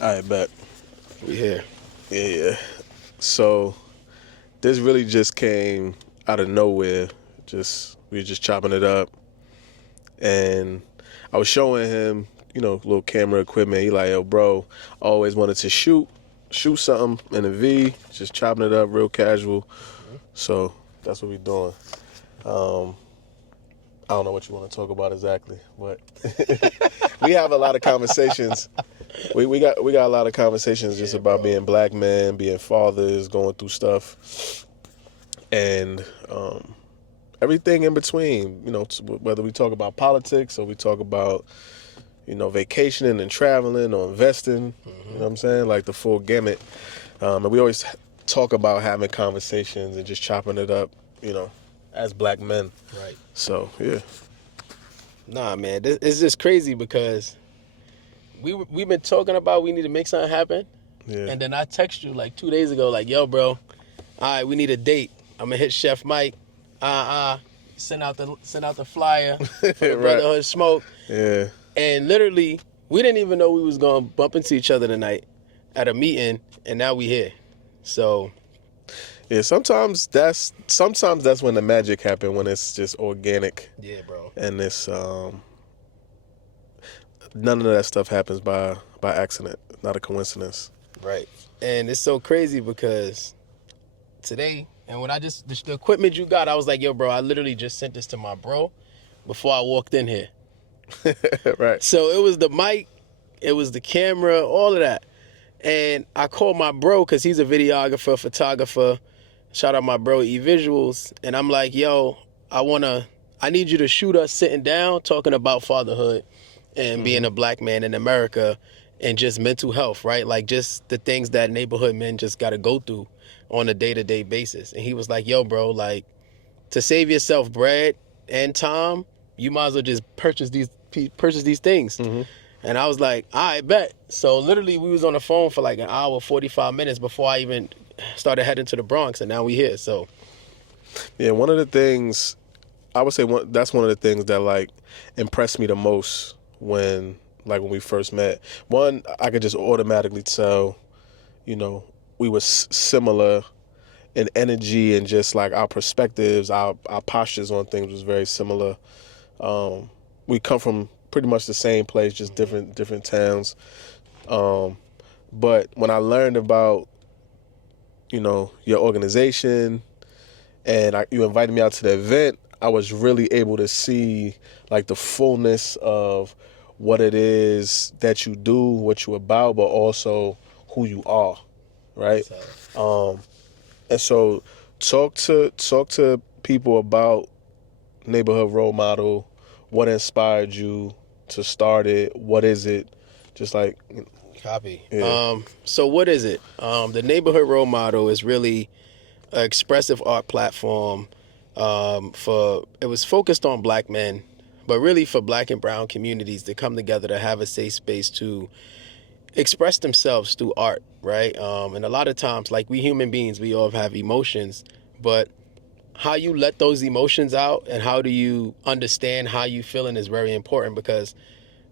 I bet. We here. Yeah. So this really just came out of nowhere. We were just chopping it up, and I was showing him, little camera equipment. He like, yo, bro, I always wanted to shoot something in a V, just chopping it up, real casual. So that's what we doing. I don't know what you want to talk about exactly, but we have a lot of conversations. We got a lot of conversations just about being black men, being fathers, going through stuff, and everything in between. Whether we talk about politics or we talk about vacationing and traveling or investing. You know what I'm saying? Like the full gamut. And we always talk about having conversations and just chopping it up. As black men. Right. So yeah. Nah, man, it's just crazy because we've been talking about we need to make something happen. Yeah. And then I text you like 2 days ago, like, yo, bro, all right, we need a date. I'm gonna hit Chef Mike. Send out the flyer for the Right. Brotherhood Smoke. Yeah. And literally, we didn't even know we was gonna bump into each other tonight at a meeting, and now we here. So Yeah, sometimes that's when the magic happens, when it's just organic. Yeah, bro. And it's none of that stuff happens by accident, not a coincidence. Right. And it's so crazy because today, and when the equipment you got, I was like, yo, bro, I literally just sent this to my bro before I walked in here. Right. So it was the mic, it was the camera, all of that. And I called my bro because he's a videographer, photographer. Shout out my bro, E-Visuals. And I'm like, yo, I need you to shoot us sitting down talking about fatherhood and being a black man in America and just mental health, right? Like just the things that neighborhood men just got to go through on a day-to-day basis. And he was like, yo, bro, like to save yourself bread and time, you might as well just purchase these things. And I was like, all right, bet. So literally we was on the phone for like an hour, 45 minutes before I even started heading to the Bronx, and now we here. So yeah, one of the things I would say that's one of the things that like impressed me the most when we first met. One, I could just automatically tell, we were similar in energy and just like our perspectives, our postures on things was very similar. We come from pretty much the same place, just different towns. But when I learned about, your organization and you invited me out to the event, I was really able to see like the fullness of what it is that you do, what you're about, but also who you are, right? And so talk to people about Neighborhood Role Model. What inspired you to start it? What is it? Just like copy. Yeah. So what is it? The Neighborhood Role Model is really an expressive art platform. It was focused on black men, but really for black and brown communities to come together to have a safe space to express themselves through art, right? And a lot of times, like we human beings, we all have emotions, but how you let those emotions out and how do you understand how you feeling is very important, because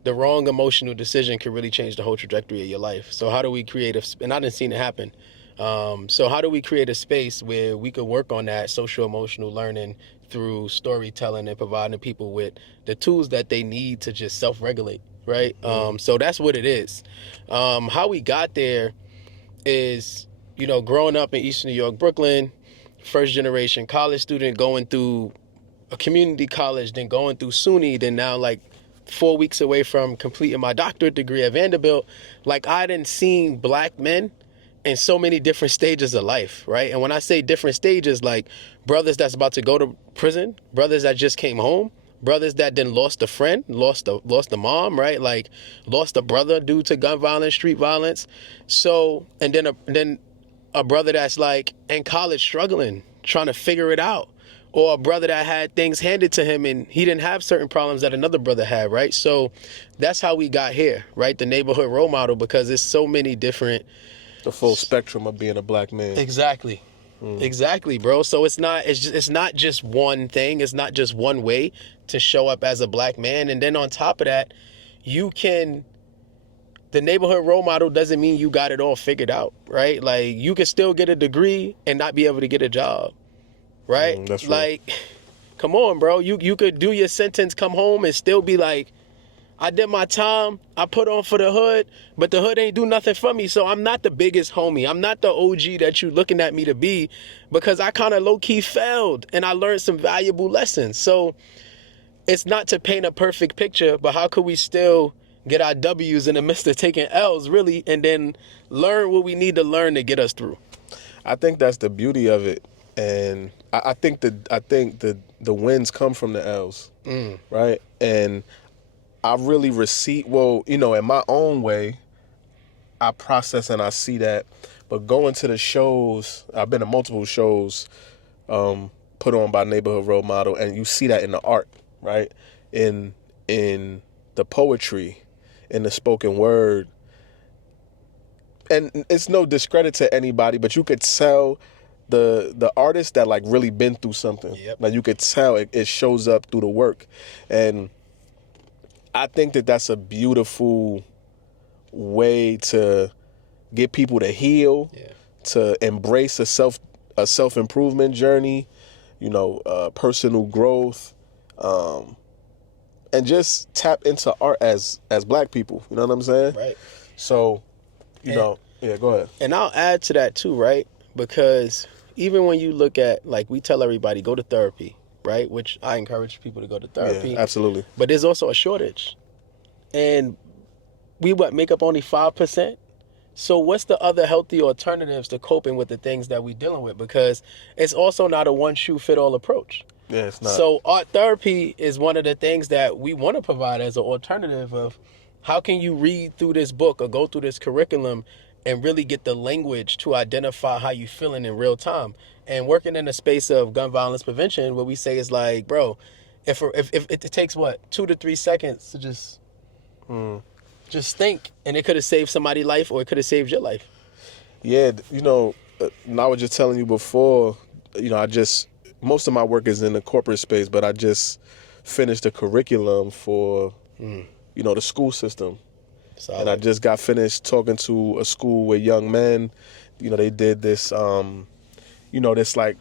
the wrong emotional decision can really change the whole trajectory of your life. So how do we create and I didn't see it happen. So how do we create a space where we could work on that social emotional learning through storytelling and providing people with the tools that they need to just self-regulate, right? So that's what it is. How we got there is, growing up in Eastern New York, Brooklyn, first generation college student going through a community college, then going through SUNY, then now like 4 weeks away from completing my doctorate degree at Vanderbilt. Like I didn't see black men in so many different stages of life, right? And when I say different stages, like brothers that's about to go to prison, brothers that just came home, brothers that then lost a friend, lost a mom, right? Like lost a brother due to gun violence, street violence. So, and then a brother that's like in college struggling, trying to figure it out. Or a brother that had things handed to him and he didn't have certain problems that another brother had, right? So that's how we got here, right? The Neighborhood Role Model, because there's so many different... The full spectrum of being a black man. Exactly. Exactly, bro. So it's not just one thing. It's not just one way to show up as a black man. And then on top of that, you can the neighborhood role model doesn't mean you got it all figured out, right? Like, you can still get a degree and not be able to get a job, right? That's real. Like, come on, bro. You could do your sentence, come home, and still be like, I did my time, I put on for the hood, but the hood ain't do nothing for me, so I'm not the biggest homie. I'm not the OG that you looking at me to be, because I kind of low-key failed, and I learned some valuable lessons. So it's not to paint a perfect picture, but how could we still get our W's in the midst of taking L's, really, and then learn what we need to learn to get us through? I think that's the beauty of it, and I think the wins come from the L's, right? And I really in my own way, I process and I see that. But going to the shows, I've been to multiple shows put on by Neighborhood Role Model, and you see that in the art, right? In the poetry, in the spoken word. And it's no discredit to anybody, but you could tell the artist that like really been through something. Yep. Like you could tell it shows up through the work. And I think that that's a beautiful way to get people to heal, to embrace a self-improvement journey, personal growth, and just tap into art as Black people. You know what I'm saying? Right. So, go ahead. And I'll add to that too, right? Because even when you look at, like, we tell everybody, go to therapy, right? Which I encourage people to go to therapy. Yeah, absolutely. But there's also a shortage. And we make up only 5%? So what's the other healthy alternatives to coping with the things that we're dealing with? Because it's also not a one-shoe-fit-all approach. Yeah, it's not. So art therapy is one of the things that we want to provide as an alternative of how can you read through this book or go through this curriculum and really get the language to identify how you're feeling in real time. And working in the space of gun violence prevention, what we say is like, bro, if it takes 2 to 3 seconds to just think, and it could have saved somebody's life or it could have saved your life. Yeah, and I was just telling you before, most of my work is in the corporate space, but I just finished a curriculum for, the school system. Solid. And I just got finished talking to a school with young men. They did this, this like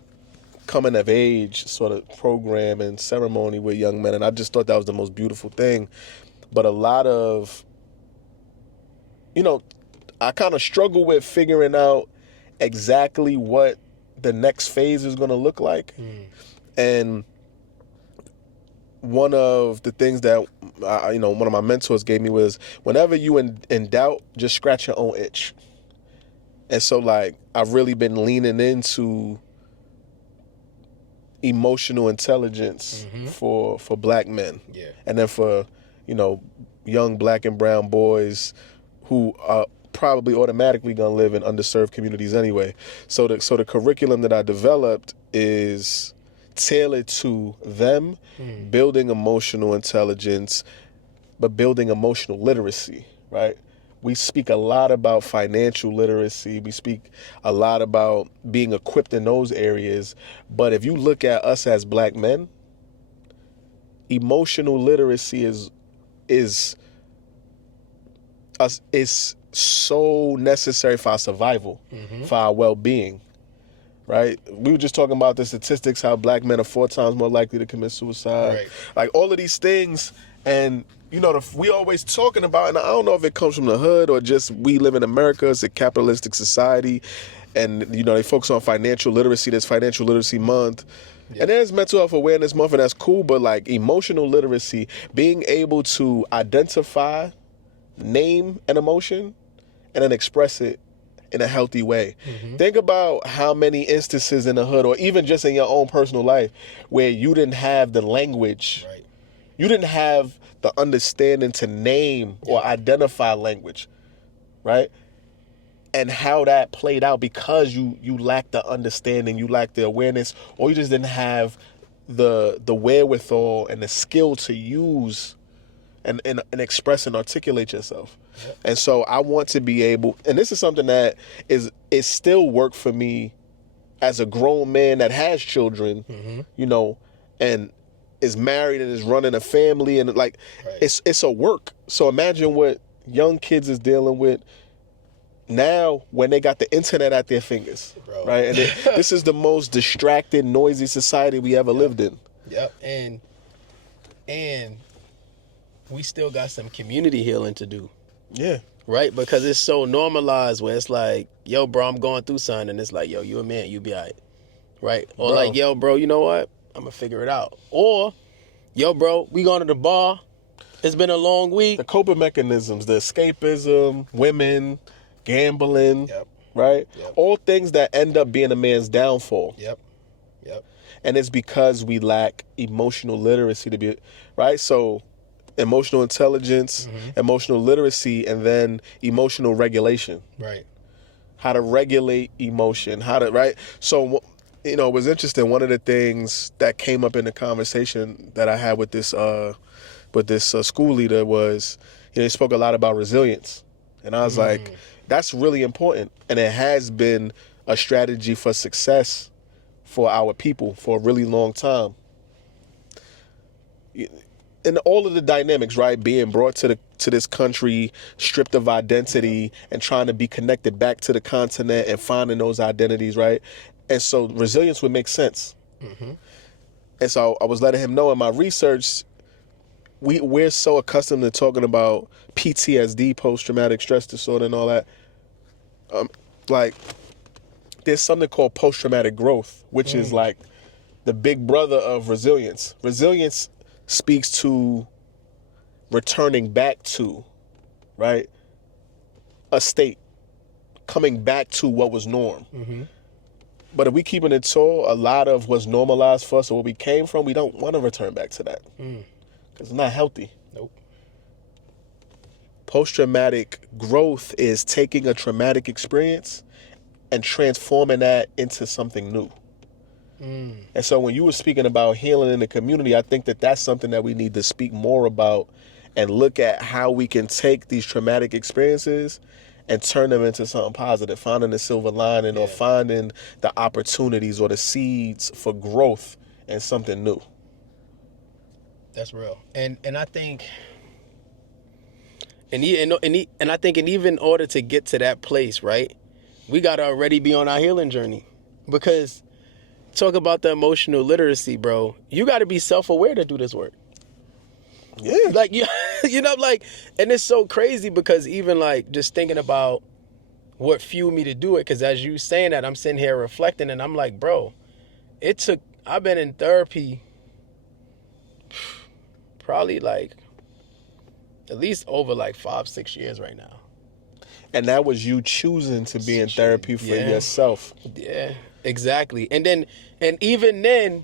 coming of age sort of program and ceremony with young men. And I just thought that was the most beautiful thing. But a lot of, I kind of struggle with figuring out exactly what the next phase is going to look like. And one of the things that, one of my mentors gave me was, whenever you in doubt, just scratch your own itch. And so, like, I've really been leaning into emotional intelligence for Black men. Yeah. And then for, young Black and brown boys who are probably automatically going to live in underserved communities anyway. So the curriculum that I developed is tailored to them, building emotional intelligence, but building emotional literacy, right? We speak a lot about financial literacy. We speak a lot about being equipped in those areas. But if you look at us as Black men, emotional literacy is so necessary for our survival, for our well-being, right? We were just talking about the statistics, how Black men are 4 times more likely to commit suicide. Right. Like all of these things, and we always talking about, and I don't know if it comes from the hood or just we live in America. It's a capitalistic society, and they focus on financial literacy. There's Financial Literacy Month. Yeah. And there's Mental Health Awareness Month, and that's cool, but like emotional literacy, being able to identify, name an emotion, and then express it in a healthy way. Think about how many instances in the hood, or even just in your own personal life, where you didn't have the language, Right. You didn't have the understanding to name or identify language, right? And how that played out because you lacked the understanding, you lacked the awareness, or you just didn't have the wherewithal and the skill to use and express and articulate yourself. Yep. And so I want to be able, and this is something that is still work for me as a grown man that has children, and is married and is running a family, and like, it's a work. So imagine what young kids is dealing with now when they got the internet at their fingers, Bro. right? And this is the most distracted, noisy society we ever lived in. Yep. And we still got some community healing to do. Yeah. Right? Because it's so normalized where it's like, yo, bro, I'm going through something. And it's like, yo, you a man, you be all right. Right? Or Bro. like, yo, bro, you know what? I'm going to figure it out. Or, yo, bro, we going to the bar. It's been a long week. The coping mechanisms, the escapism, women, gambling, Yep. right? Yep. All things that end up being a man's downfall. Yep. Yep. And it's because we lack emotional literacy to be, right? So emotional intelligence, emotional literacy, and then emotional regulation. Right. How to regulate emotion, right? So, you know, it was interesting. One of the things that came up in the conversation that I had with this school leader was, you know, he spoke a lot about resilience. And I was like, that's really important. And it has been a strategy for success for our people for a really long time. And all of the dynamics, right? Being brought to this country, stripped of identity, and trying to be connected back to the continent and finding those identities, right? And so resilience would make sense. And so I was letting him know in my research, we're so accustomed to talking about PTSD, post-traumatic stress disorder, and all that. Like, there's something called post-traumatic growth, which is like the big brother of resilience. Resilience speaks to returning back to, right, a state, coming back to what was norm. But if we keeping it so, a lot of what's normalized for us or where we came from, we don't want to return back to that. Because it's not healthy. Nope. Post-traumatic growth is taking a traumatic experience and transforming that into something new. And so when you were speaking about healing in the community, I think that that's something that we need to speak more about and look at how we can take these traumatic experiences and turn them into something positive, finding the silver lining or finding the opportunities or the seeds for growth and something new. That's real. And I think and I think even in order to get to that place, right, we got to already be on our healing journey. Because talk about the emotional literacy, bro. You got to be self-aware to do this work. Yeah. Like, you know, like, and it's so crazy because even like just thinking about what fueled me to do it, because as you saying that, I'm sitting here reflecting and I'm like, bro, I've been in therapy probably like at least over like 5-6 years right now. And that was you choosing to be in therapy for yourself. Yeah, exactly. And even then,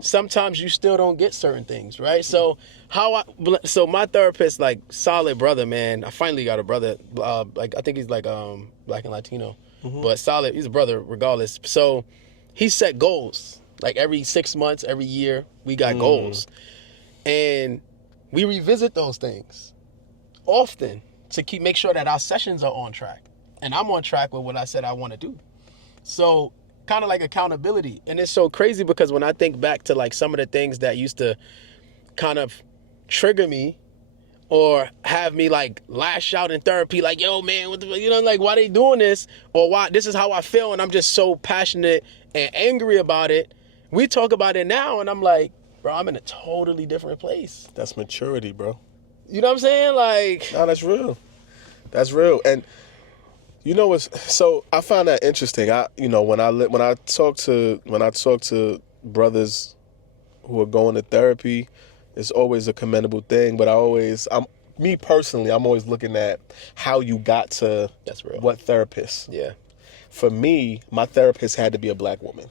sometimes you still don't get certain things, right? So my therapist, like, solid brother, man. I finally got a brother. Like, I think he's like Black and Latino, but solid. He's a brother regardless. So he set goals. Like every 6 months, every year, we got goals, and we revisit those things often to make sure that our sessions are on track, and I'm on track with what I said I want to do. So kind of like accountability. And it's so crazy because when I think back to like some of the things that used to kind of trigger me or have me like lash out in therapy, like, yo, man, what the, you know, like, why they doing this, or why this is how I feel, and I'm just so passionate and angry about it. We talk about it now, and I'm like, bro, I'm in a totally different place. That's maturity, bro. You know what I'm saying? Like, no, that's real. That's real. And you know what's so I find that interesting. When I talk to brothers who are going to therapy, it's always a commendable thing. But me personally, I'm always looking at how you got to that's real. What therapist. Yeah. For me, my therapist had to be a black woman.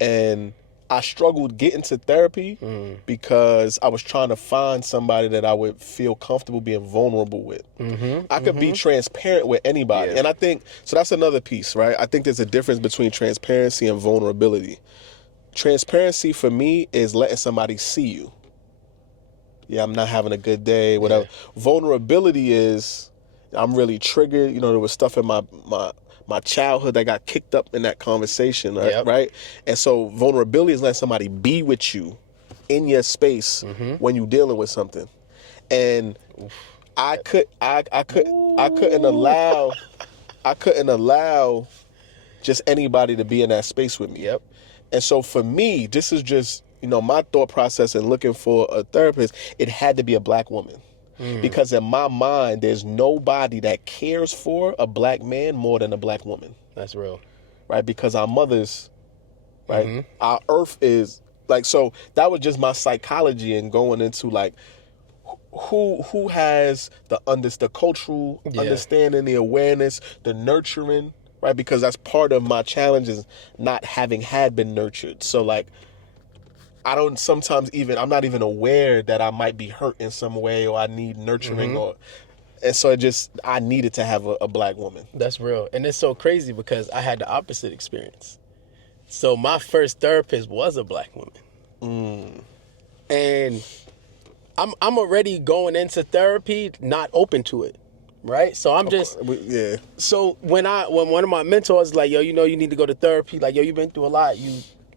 And I struggled getting to therapy because I was trying to find somebody that I would feel comfortable being vulnerable with. I could be transparent with anybody. Yeah. And I think, so that's another piece, right? I think there's a difference between transparency and vulnerability. Transparency for me is letting somebody see you. Yeah, I'm not having a good day, whatever. Yeah. Vulnerability is, I'm really triggered. You know, there was stuff in my childhood that got kicked up in that conversation, right? Yep. Right? And so vulnerability is letting somebody be with you in your space when you're dealing with something. And I couldn't allow just anybody to be in that space with me. Yep. And so for me, this is just, my thought process in looking for a therapist, it had to be a black woman. Because in my mind, there's nobody that cares for a black man more than a black woman. That's real. Right? Because our mothers, right? Our earth is like, so that was just my psychology and going into like, who has the cultural understanding, the awareness, the nurturing, right? Because that's part of my challenge is not having been nurtured. So like, I'm not even aware that I might be hurt in some way or I need nurturing and so I needed to have a black woman. That's real. And it's so crazy because I had the opposite experience. So my first therapist was a black woman. And I'm already going into therapy not open to it. Right? So I'm just So when one of my mentors is like, yo, you need to go to therapy, like, yo, you've been through a lot.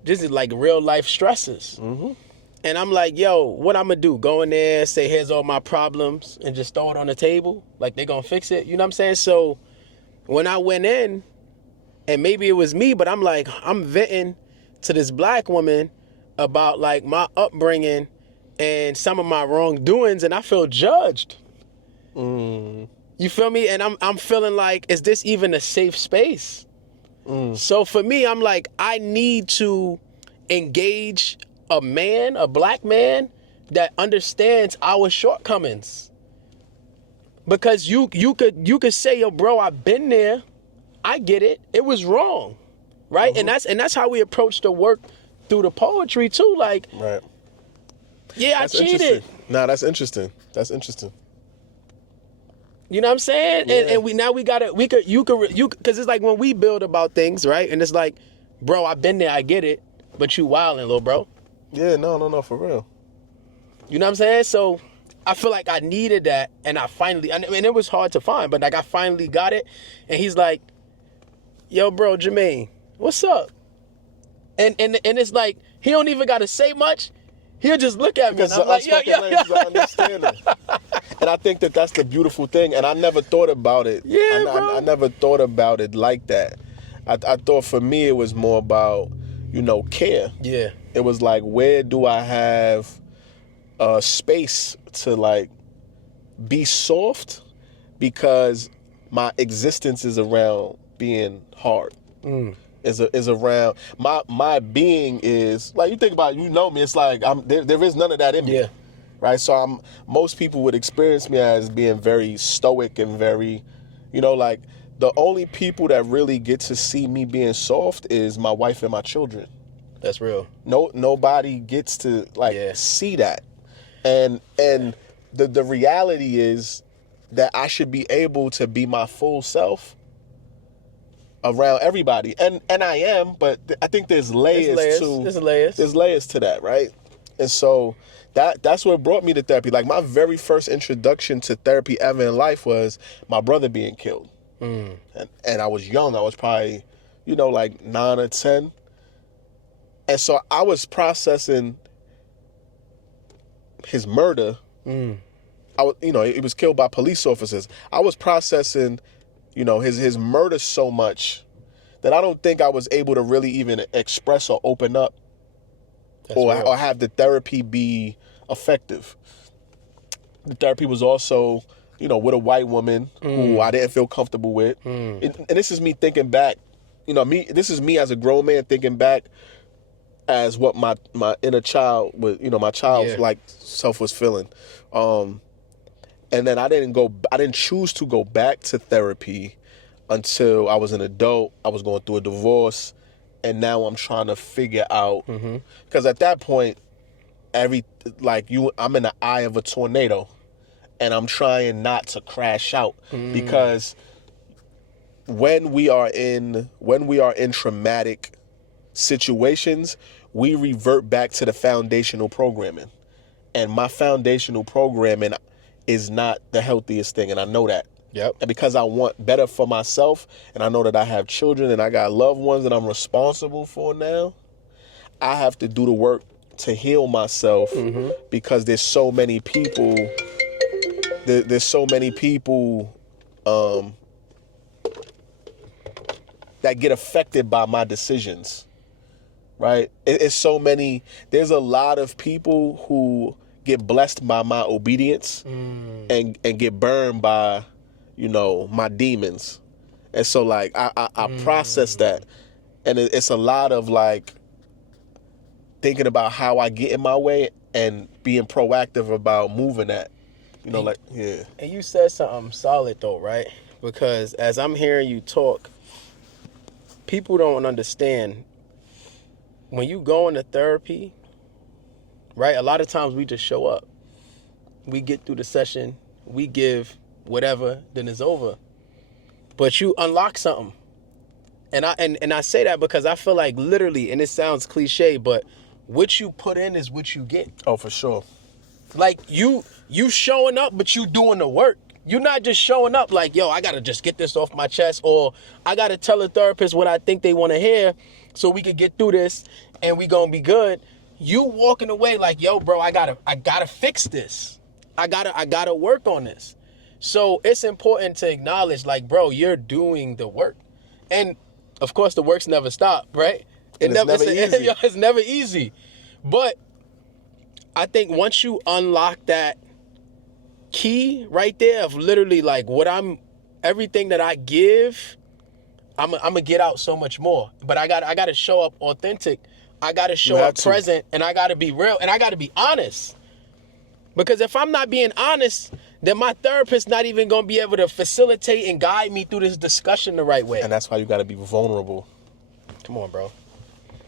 This is like real life stresses. And I'm like, yo, what I'm gonna do? Go in there, say, here's all my problems, and just throw it on the table? Like, they gonna fix it? You know what I'm saying? So when I went in, and maybe it was me, but I'm like, I'm venting to this black woman about like my upbringing and some of my wrongdoings, and I feel judged. You feel me? And I'm feeling like, is this even a safe space? So for me, I'm like, I need to engage a black man that understands our shortcomings. Because you could say, yo, bro, I've been there. I get it. It was wrong. Right? And that's how we approach the work through the poetry too. Like, right. Yeah, I cheated. Nah, that's interesting. That's interesting. You know what I'm saying? Yeah. And you could, because it's like when we build about things, right? And it's like, bro, I've been there, I get it, but you wildin', little bro. Yeah, no, for real. You know what I'm saying? So I feel like I needed that, and it was hard to find, but like I finally got it. And he's like, yo, bro, Jermaine, what's up? And it's like, he don't even got to say much. He'll just look at me, and I'm like, yo. Understanding. And I think that's the beautiful thing. And I never thought about it. Yeah, bro. I never thought about it like that. I thought for me it was more about, care. Yeah. It was like, where do I have space to like be soft? Because my existence is around being hard. Is around my being is like, you think about it, me, it's like there is none of that in me. Yeah. Right? So most people would experience me as being very stoic and very, like the only people that really get to see me being soft is my wife and my children. That's real. Nobody gets to see that. And the reality is that I should be able to be my full self around everybody. And I am, but I think there's layers. There's layers to that, right? And so that's what brought me to therapy. Like my very first introduction to therapy ever in life was my brother being killed. And I was young. I was probably, like 9 or 10. And so I was processing his murder. He was killed by police officers. I was processing, his murder so much that I don't think I was able to really even express or open up or have the therapy be effective. The therapy was also, with a white woman who I didn't feel comfortable with. And this is me thinking back, this is me as a grown man thinking back as what my inner child was, my child's like self was feeling. And then I didn't choose to go back to therapy until I was an adult. I was going through a divorce, and now I'm trying to figure out, because at that point, I'm in the eye of a tornado, and I'm trying not to crash out because when we are in traumatic situations, we revert back to the foundational programming, and my foundational programming is not the healthiest thing, and I know that. Yep. And because I want better for myself, and I know that I have children and I got loved ones that I'm responsible for now, I have to do the work to heal myself because there's so many people there's so many people that get affected by my decisions, right? It's so many. There's a lot of people who get blessed by my obedience and get burned by, my demons. And so like I process that, and it's a lot of like thinking about how I get in my way and being proactive about moving that. Like, yeah. And you said something solid though, right? Because as I'm hearing you talk, people don't understand when you go into therapy, right? A lot of times we just show up. We get through the session, we give whatever, then it's over. But you unlock something. And I say that because I feel like literally, and it sounds cliche, but what you put in is what you get. Oh, for sure. Like you showing up, but you doing the work. You're not just showing up like, yo, I gotta just get this off my chest, or I gotta tell a therapist what I think they want to hear so we could get through this and we gonna be good. You walking away like, yo, bro, I gotta fix this. I gotta work on this. So it's important to acknowledge, like, bro, you're doing the work. And of course the work's never stopped, right? It's never easy. It's never easy. But I think once you unlock that key right there of literally like everything that I give, I'm gonna get out so much more. But I got to show up authentic. I got to show up present, and I got to be real, and I got to be honest. Because if I'm not being honest, then my therapist's not even gonna be able to facilitate and guide me through this discussion the right way. And that's why you got to be vulnerable. Come on, bro.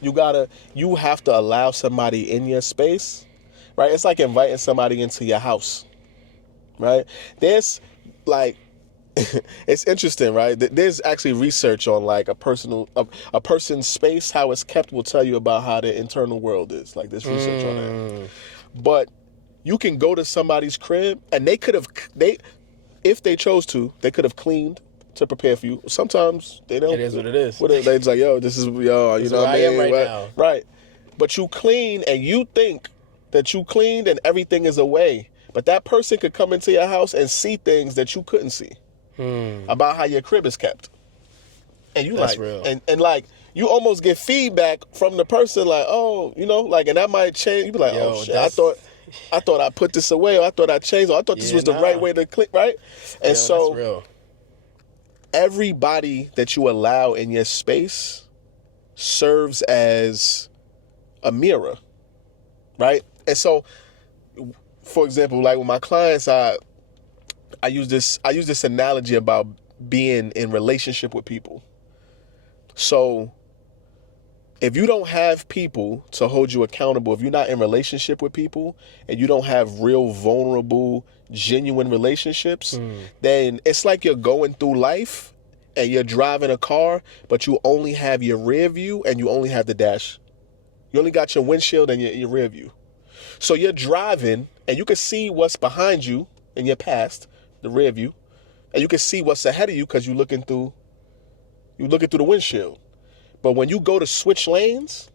You have to allow somebody in your space, right? It's like inviting somebody into your house, right? There's like, it's interesting, right? There's actually research on like a person's space, how it's kept will tell you about how their internal world is. Like there's research on that. But you can go to somebody's crib and if they chose to, they could have cleaned to prepare for you. Sometimes they don't. It is what it is. They just like, yo, this is, yo, you know what I mean? Am right now. Right. But you clean and you think that you cleaned and everything is away. But that person could come into your house and see things that you couldn't see about how your crib is kept. And you That's like, real. And like, you almost get feedback from the person like, oh, like, and that might change. You be like, Yo, oh shit, I thought I put this away, or I thought I changed, or I thought this was the right way to click, right? And so that's real. Everybody that you allow in your space serves as a mirror, right? And so, for example, like with my clients, I use this analogy about being in relationship with people. So if you don't have people to hold you accountable, if you're not in relationship with people and you don't have real vulnerable, genuine relationships, then it's like you're going through life and you're driving a car, but you only have your rear view and you only have the dash. You only got your windshield and your rear view. So you're driving and you can see what's behind you in your past, the rear view, and you can see what's ahead of you because you're looking through the windshield. But when you go to switch lanes,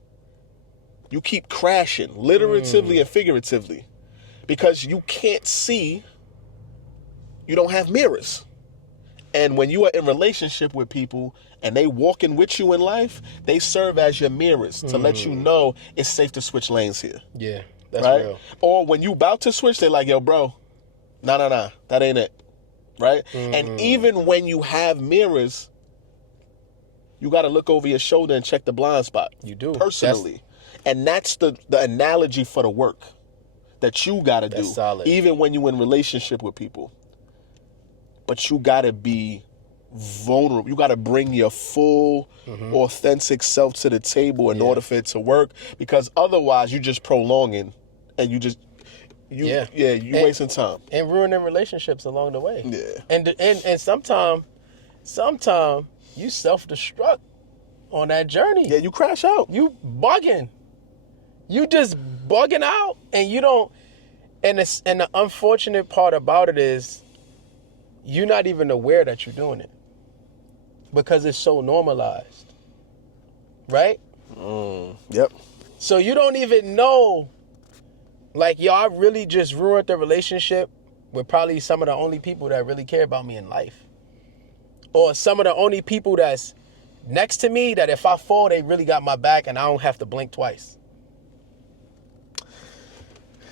you keep crashing, literally and figuratively, because you can't see, you don't have mirrors. And when you are in relationship with people and they walking with you in life, they serve as your mirrors to let you know it's safe to switch lanes here. Yeah, that's right? real. Or when you about to switch, they're like, yo, bro, nah, that ain't it, right? And even when you have mirrors, you got to look over your shoulder and check the blind spot. You do. Personally. And that's the analogy for the work that you got to do. Solid. Even when you're in relationship with people. But you got to be vulnerable. You got to bring your full, authentic self to the table in order for it to work. Because otherwise, you just prolonging and you wasting time. And ruining relationships along the way. Yeah. And sometimes you self-destruct on that journey. Yeah, you crash out. You bugging. You just bugging out, and you don't. And the unfortunate part about it is, you're not even aware that you're doing it because it's so normalized, right? Yep. So you don't even know, like, yo, I really just ruined the relationship with probably some of the only people that really care about me in life. Or some of the only people that's next to me that if I fall, they really got my back and I don't have to blink twice.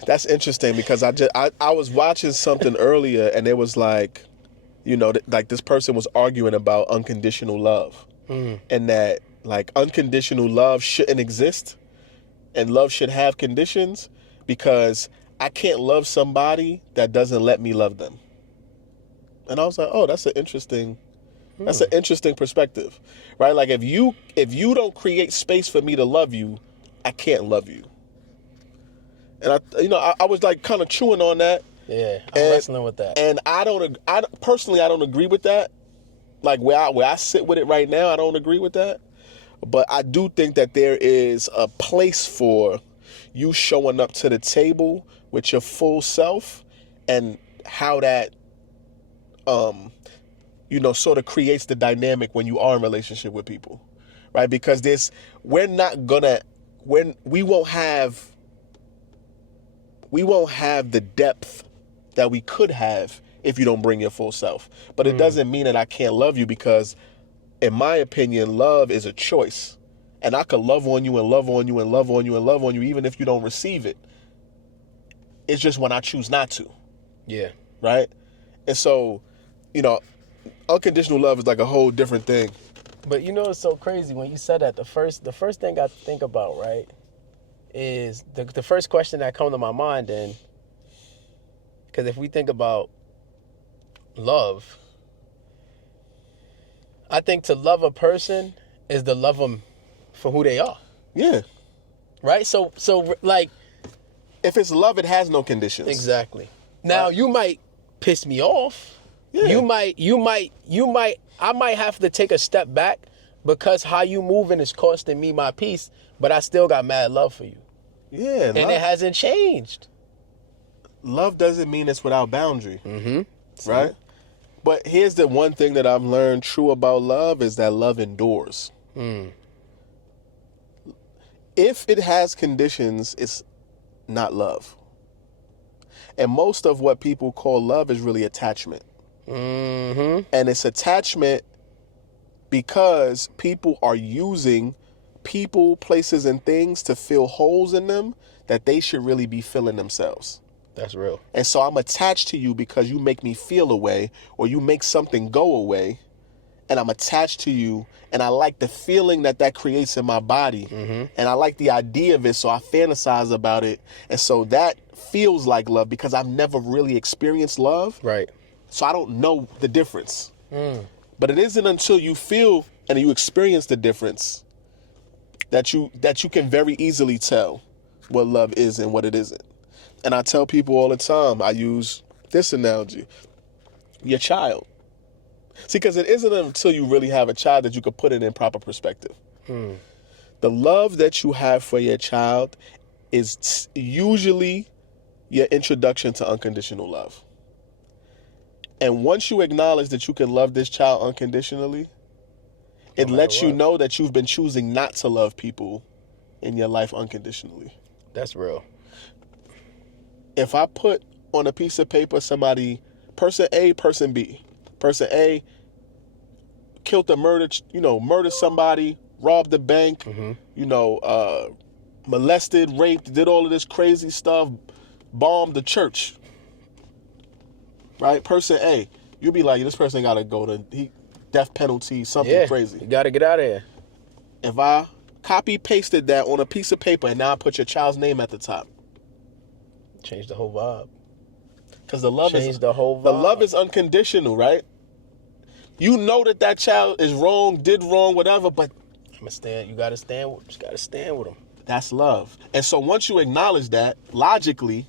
That's interesting because I was watching something earlier and it was like, you know, like this person was arguing about unconditional love and that like unconditional love shouldn't exist and love should have conditions because I can't love somebody that doesn't let me love them. And I was like, oh, that's an interesting perspective, right? Like if you don't create space for me to love you, I can't love you. And I was like kind of chewing on that. Yeah, I'm wrestling with that. And I personally don't agree with that. Like where I sit with it right now, I don't agree with that. But I do think that there is a place for you showing up to the table with your full self and how that sort of creates the dynamic when you are in relationship with people. Right? Because we won't have the depth that we could have if you don't bring your full self. But it doesn't mean that I can't love you because, in my opinion, love is a choice. And I could love on you and love on you and love on you and love on you even if you don't receive it. It's just when I choose not to. Yeah. Right? And so, unconditional love is like a whole different thing. But it's so crazy when you said that. The first thing I think about, right, is the first question that comes to my mind then, because if we think about love, I think to love a person is to love them for who they are. Yeah. Right? So like, if it's love, it has no conditions. Exactly. Now, you might piss me off. Yeah. I might have to take a step back because how you moving is costing me my peace, but I still got mad love for you. Yeah. And it hasn't changed. Love doesn't mean it's without boundary. Mm-hmm. Right? But here's the one thing that I've learned true about love is that love endures. If it has conditions, it's not love. And most of what people call love is really attachment. Mm-hmm. And it's attachment because people are using people, places, and things to fill holes in them that they should really be filling themselves. That's real. And so I'm attached to you because you make me feel a way or you make something go away. And I'm attached to you and I like the feeling that creates in my body. Mm-hmm. And I like the idea of it, so I fantasize about it. And so that feels like love because I've never really experienced love. Right. So I don't know the difference. But it isn't until you feel and you experience the difference that you can very easily tell what love is and what it isn't. And I tell people all the time, I use this analogy. Your child. See, because it isn't until you really have a child that you can put it in proper perspective. The love that you have for your child is usually your introduction to unconditional love. And once you acknowledge that you can love this child unconditionally, it lets you know that you've been choosing not to love people in your life unconditionally. That's real. If I put on a piece of paper person A, person B. Person A killed a murdered somebody, robbed a bank, molested, raped, did all of this crazy stuff, bombed the church. Right? Person A, you'd be like, this person got to go to death penalty, something crazy. You got to get out of here. If I copy pasted that on a piece of paper and now I put your child's name at the top. Change the whole vibe. Because the love is unconditional, right? You know that child is wrong, did wrong, whatever, but you gotta stand with them. That's love. And so once you acknowledge that, logically,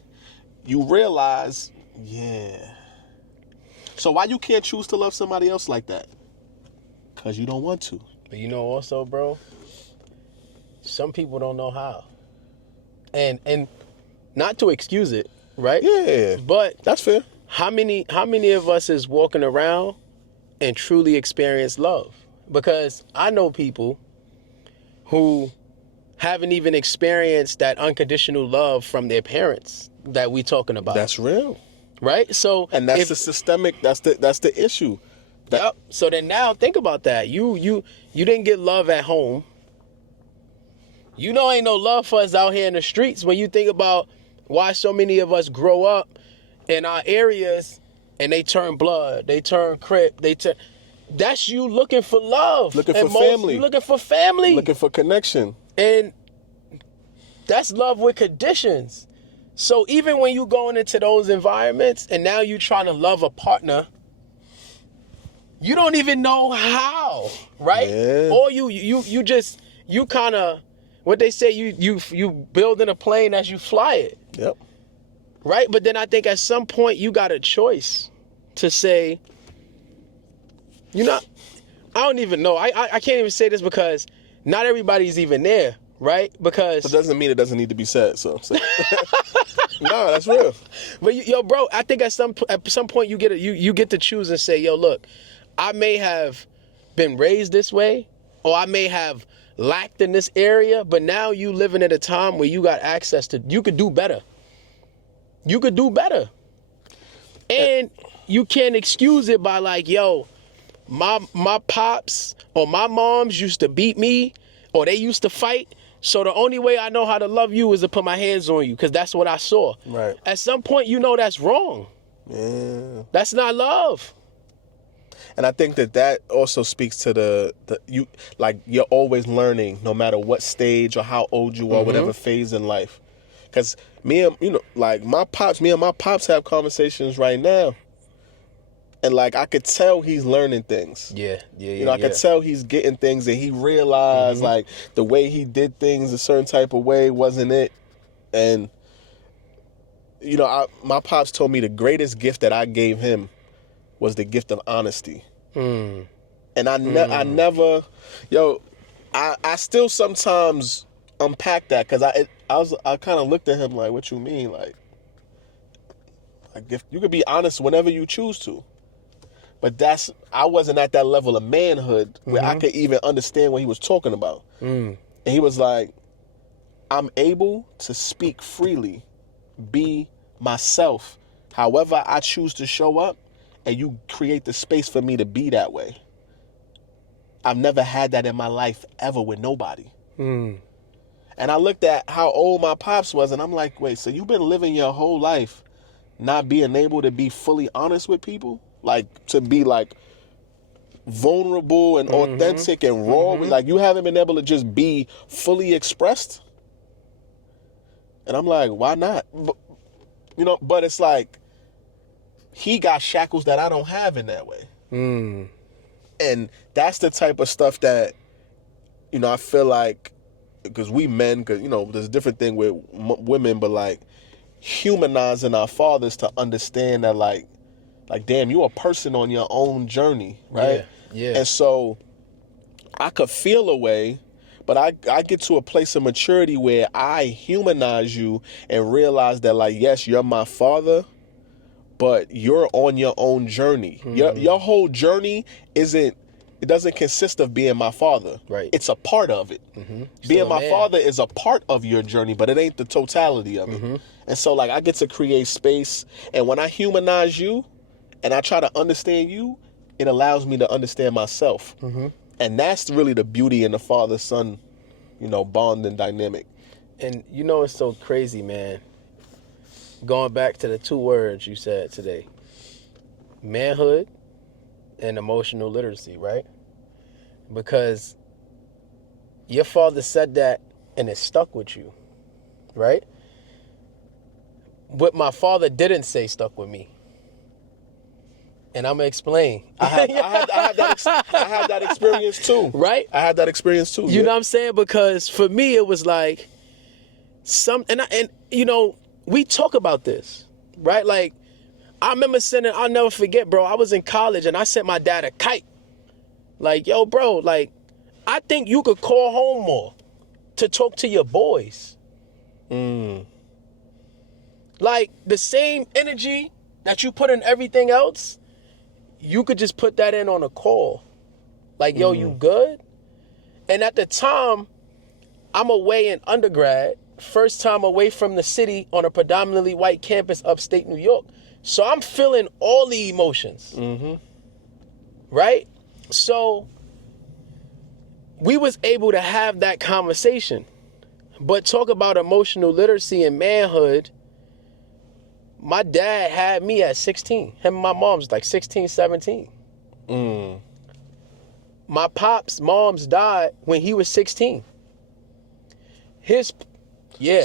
you realize, So why you can't choose to love somebody else like that? Because you don't want to. But also, bro, some people don't know how. And not to excuse it, right? Yeah. But that's fair. How many of us is walking around and truly experience love? Because I know people who haven't even experienced that unconditional love from their parents that we talking about. That's real. right? So And that's the systemic. That's the issue. Yep. So then now think about that. You didn't get love at home. You know ain't no love for us out here in the streets when you think about why so many of us grow up in our areas and they turn blood, they turn Crip, that's you looking for love. Looking for family. You looking for family. Looking for connection. And that's love with conditions. So even when you going into those environments and now you trying to love a partner, you don't even know how, right? Yeah. Or you kind of, what they say, you building a plane as you fly it. Yep. Right? But then I think at some point you got a choice to say, I don't even know. I can't even say this because not everybody's even there, right? Because It doesn't mean it doesn't need to be said. So no, that's real. But bro, I think at some point you get to choose and say, yo, look, I may have been raised this way, or I may have lacked in this area, but now you living at a time where you got access to, you could do better. You could do better. And you can't excuse it by like, yo, my pops or my moms used to beat me, or they used to fight. So the only way I know how to love you is to put my hands on you, because that's what I saw. Right. At some point, that's wrong. Yeah. That's not love. And I think that also speaks to you're always learning, no matter what stage or how old you are, whatever phase in life. Because me and my pops have conversations right now, and like I could tell he's learning things. Yeah. I could tell he's getting things, and he realized like the way he did things a certain type of way wasn't it. And my pops told me the greatest gift that I gave him was the gift of honesty. And I never, I still sometimes unpack that, because I kind of looked at him like, what you mean? Like if you could be honest whenever you choose to. But I wasn't at that level of manhood where I could even understand what he was talking about. And he was like, I'm able to speak freely, be myself, however I choose to show up, and you create the space for me to be that way. I've never had that in my life ever with nobody. And I looked at how old my pops was, and I'm like, wait, so you've been living your whole life not being able to be fully honest with people? Like, to be like vulnerable and authentic and raw? Like, you haven't been able to just be fully expressed? And I'm like, why not? But it's like, he got shackles that I don't have in that way. And that's the type of stuff that, I feel like, because we men, because, there's a different thing with women, but like humanizing our fathers to understand that like, damn, you're a person on your own journey, right? Yeah. And so I could feel a way, but I get to a place of maturity where I humanize you and realize that, like, yes, you're my father, but you're on your own journey. Your whole journey doesn't consist of being my father. Right. It's a part of it. Being my father is a part of your journey, but it ain't the totality of it. And so, like, I get to create space, and when I humanize you and I try to understand you, it allows me to understand myself. And that's really the beauty in the father-son, bond and dynamic. And it's so crazy, man. Going back to the two words you said today, manhood and emotional literacy, right? Because your father said that and it stuck with you, right? What my father didn't say stuck with me. And I'm going to explain. I had that experience too. Right? I had that experience too. You know what I'm saying? Because for me, it was like we talk about this, right? Like, I remember I'll never forget, bro. I was in college and I sent my dad a kite. Like, yo, bro, like, I think you could call home more to talk to your boys. Like, the same energy that you put in everything else, you could just put that in on a call. Like, yo, you good? And at the time, I'm away in undergrad, first time away from the city on a predominantly white campus, upstate New York. So I'm feeling all the emotions. Mm-hmm. Right? So we was able to have that conversation. But talk about emotional literacy and manhood. My dad had me at 16. Him and my mom's like 16, 17. My mom's died when he was 16.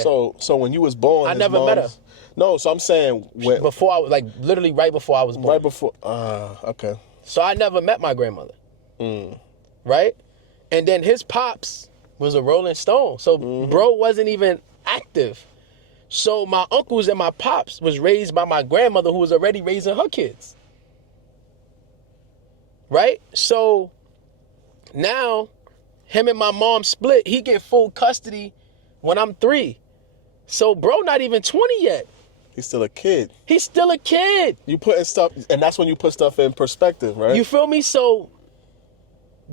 So when you was born, I never met her. No, so I'm saying Before I was like literally right before I was born. Right before. Okay. So I never met my grandmother. Right? And then his pops was a Rolling Stone. So bro wasn't even active. So my uncles and my pops was raised by my grandmother who was already raising her kids. Right? So now him and my mom split. He get full custody when I'm 3. So bro not even 20 yet. He's still a kid. He's still a kid. You putting stuff, and that's when you put stuff in perspective, right? You feel me? So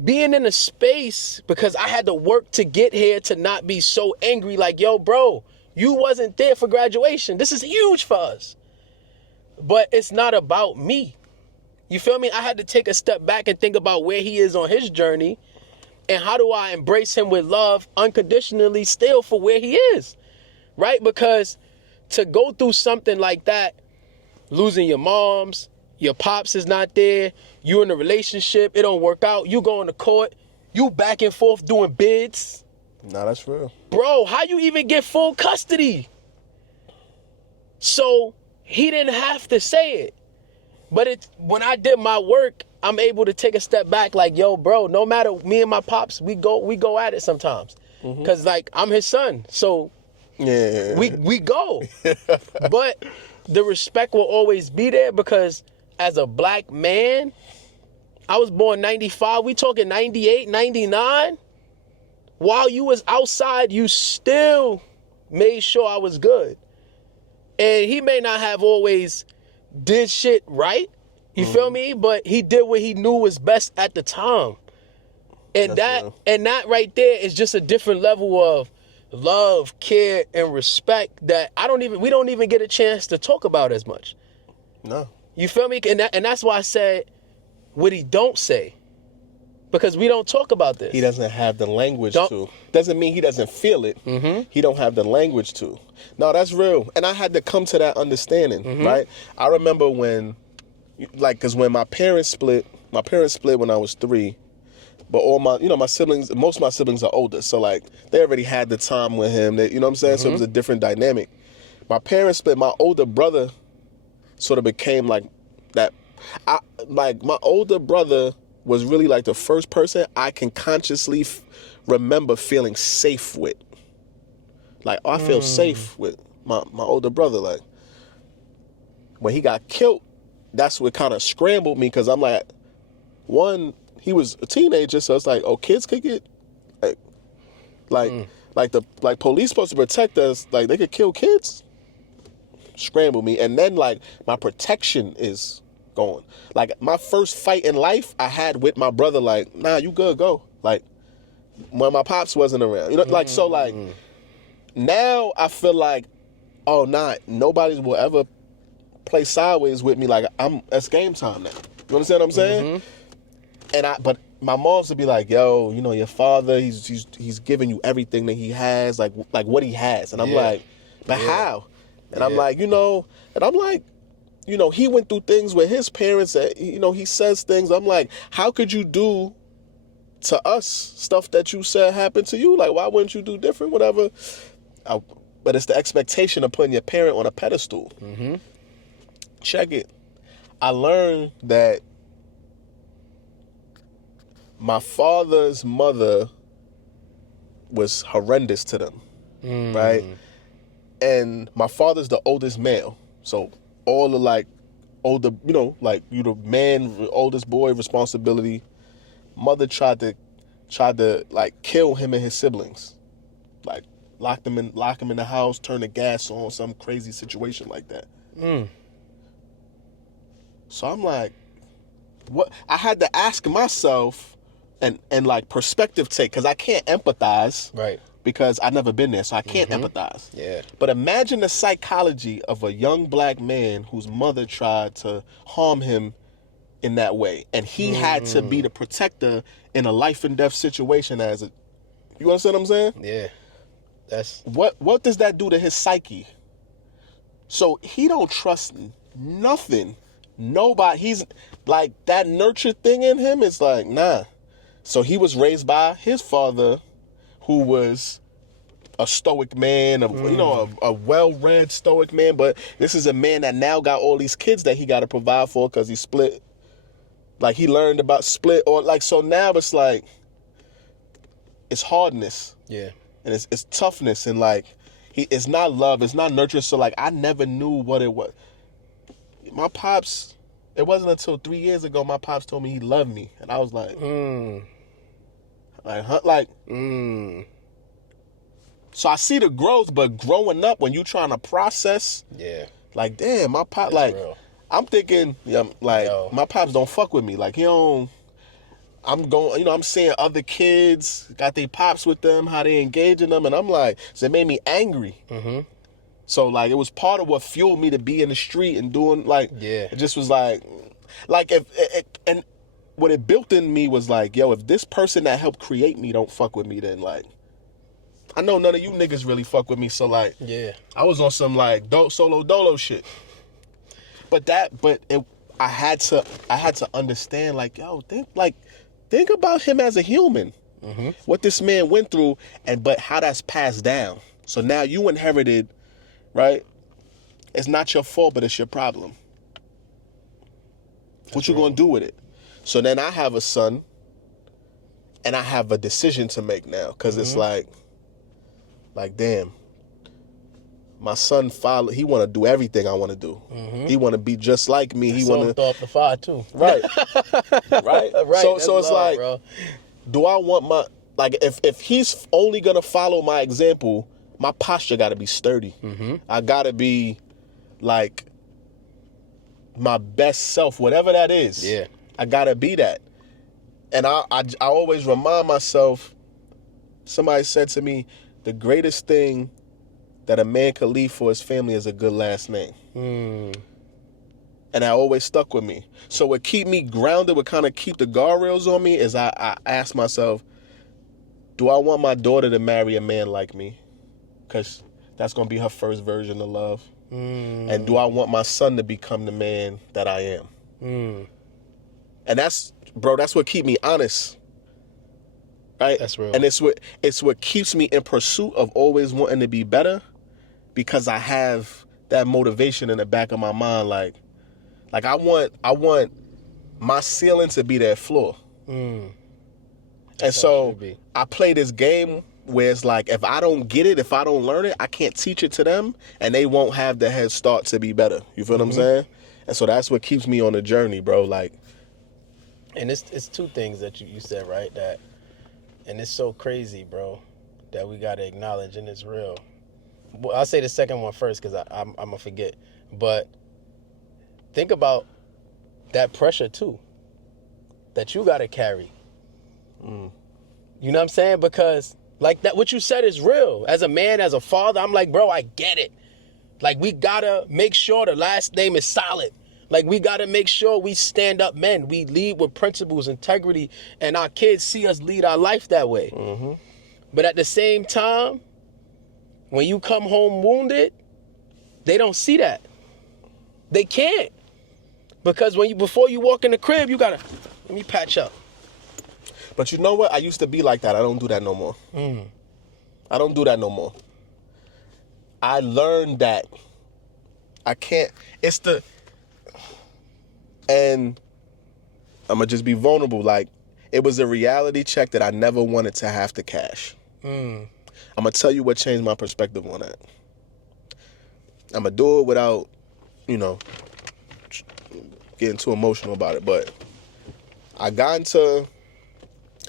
being in a space, because I had to work to get here, to not be so angry like, yo, bro, you wasn't there for graduation. This is huge for us. But it's not about me. You feel me? I had to take a step back and think about where he is on his journey and how do I embrace him with love unconditionally still for where he is, right? Because to go through something like that, losing your moms, your pops is not there, you in a relationship, it don't work out, you going to court, you back and forth doing bids. Nah, that's real. Bro, how you even get full custody? So he didn't have to say it. But when I did my work, I'm able to take a step back like, yo, bro, no matter me and my pops, we go at it sometimes. Cause like I'm his son. So yeah, we go. But the respect will always be there because as a black man, I was born 95, we talking 98, 99. While you was outside, you still made sure I was good. And he may not have always did shit right, you feel me? But he did what he knew was best at the time. And that right there is just a different level of love, care, and respect that we don't even get a chance to talk about as much. No. You feel me? And that's why I said what he don't say. Because we don't talk about this. He doesn't have the language to. Doesn't mean he doesn't feel it. He don't have the language to. No, that's real. And I had to come to that understanding, right? I remember when, like, because when my parents split when I was 3. But all my siblings, most of my siblings are older. So, like, they already had the time with him. You know what I'm saying? So it was a different dynamic. My parents split. My older brother sort of became like that. My older brother was really like the first person I can consciously remember feeling safe with. Like, I feel safe with my older brother. Like, when he got killed, that's what kind of scrambled me because I'm like, one, he was a teenager, so it's like, oh, kids could get like police supposed to protect us, like they could kill kids. Scrambled me, and then like my protection is gone. Like my first fight in life I had with my brother, like, nah, you good, go. Like when my pops wasn't around, you know, like so like now I feel like, oh nah, nobody will ever play sideways with me. Like it's game time now. You understand what I'm saying? But my mom's would be like, yo, you know, your father, he's giving you everything that he has, like what he has. And I'm like, but how? And I'm like, you know, and I'm like, you know, he went through things with his parents that, you know, he says things. I'm like, how could you do to us stuff that you said happened to you? Like, why wouldn't you do different, whatever? But it's the expectation of putting your parent on a pedestal. Check it. I learned that my father's mother was horrendous to them, right? And my father's the oldest male. So all the like older, you know, like you the man, oldest boy, responsibility. Mother tried to like kill him and his siblings. Like lock him in the house, turn the gas on, some crazy situation like that. So I'm like, what? I had to ask myself and like perspective take, because I can't empathize. Right. because I've never been there, so I can't empathize. Yeah. But imagine the psychology of a young black man whose mother tried to harm him in that way, and he had to be the protector in a life and death situation. You understand what I'm saying? Yeah. That's What does that do to his psyche? So he don't trust nothing, nobody. He's like, that nurture thing in him is like, nah. So he was raised by his father, who was a stoic man, a well-read stoic man. But this is a man that now got all these kids that he got to provide for because he split. Like, he learned about split, or like, so now it's like, it's hardness. yeah. And it's toughness, and like, it's not love, it's not nurture. So like, I never knew what it was. My pops, it wasn't until 3 years ago my pops told me he loved me, and I was like, So I see the growth, but growing up, when you trying to process, like, damn, my pop, That's like, real. I'm thinking, my pops don't fuck with me, like, he don't. I'm going, I'm seeing other kids got their pops with them, how they engaging them, and I'm like, so it made me angry. So like, it was part of what fueled me to be in the street and doing, like, it just was like and what it built in me was like, yo, if this person that helped create me don't fuck with me, then like, I know none of you niggas really fuck with me, so like, I was on some like solo dolo shit. I had to understand, like, yo, think about him as a human. What this man went through, but how that's passed down. So now you inherited, right? It's not your fault, but it's your problem. What you gonna do with it? So then I have a son, and I have a decision to make now, because it's like, damn, my son he want to do everything I want to do. He want to be just like me. He want to throw up the fire too. Right. Right. Right. So it's love, like, bro. do I want if he's only gonna follow my example, my posture got to be sturdy. I got to be like my best self, whatever that is. Yeah. I got to be that. And I always remind myself, somebody said to me, the greatest thing that a man could leave for his family is a good last name. And that always stuck with me. So what keep me grounded, what kind of keep the guardrails on me, is I ask myself, do I want my daughter to marry a man like me? Because that's going to be her first version of love. And do I want my son to become the man that I am? And that's what keep me honest. Right? That's real. And it's what keeps me in pursuit of always wanting to be better, because I have that motivation in the back of my mind, like I want my ceiling to be that floor. And so I play this game where it's like, if I don't get it, if I don't learn it, I can't teach it to them, and they won't have the head start to be better. You feel what I'm saying? And so that's what keeps me on the journey, bro. Like, and it's two things that you said, right? That, and it's so crazy, bro, that we gotta acknowledge, and it's real. Well, I'll say the second one first, because I'm gonna forget. But think about that pressure too, that you gotta carry. You know what I'm saying? Because like that, what you said is real. As a man, as a father, I'm like, bro, I get it. Like, we gotta make sure the last name is solid. Like, we gotta make sure we stand up men. We lead with principles, integrity, and our kids see us lead our life that way. But at the same time, when you come home wounded, they don't see that. They can't. Because before you walk in the crib, you gotta, let me patch up. but you know what? I used to be like that. I don't do that no more. I don't do that no more. I learned that I can't. And I'm gonna just be vulnerable. Like, it was a reality check that I never wanted to have to cash. I'm gonna tell you what changed my perspective on that. I'm gonna do it without, getting too emotional about it. But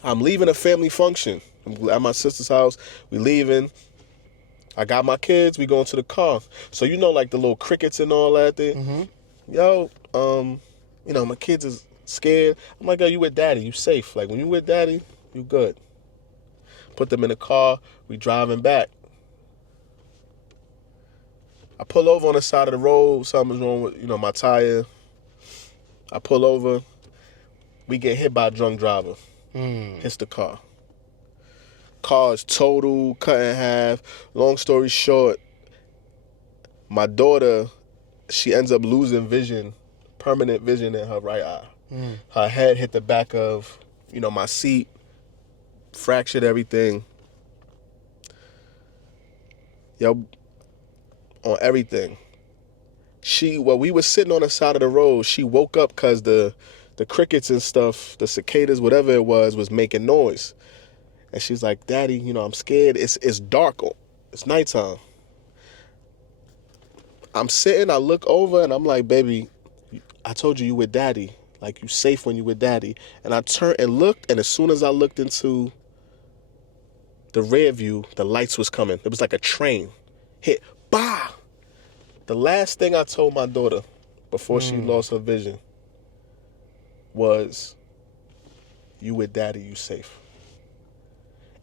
I'm leaving a family function. I'm at my sister's house. We leaving. I got my kids. We going to the car. So like the little crickets and all that thing. Yo, my kids is scared. I'm like, yo, you with daddy? You safe? Like, when you with daddy, you good. Put them in the car. We driving back. I pull over on the side of the road. Something's wrong with, my tire. I pull over. We get hit by a drunk driver. Hits the car. Car is total, cut in half. Long story short, my daughter, she ends up losing vision, permanent vision in her right eye. Her head hit the back of, my seat, fractured everything. Yo, on everything. While we were sitting on the side of the road, she woke up because the crickets and stuff, the cicadas, whatever it was making noise. And she's like, Daddy, I'm scared. It's dark. It's nighttime. I'm sitting, I look over, and I'm like, baby, I told you with Daddy. Like, you safe when you with Daddy. And I turned and looked, and as soon as I looked into the rear view, the lights was coming. It was like a train. Hit, bah! The last thing I told my daughter before she lost her vision was, you with Daddy, you safe.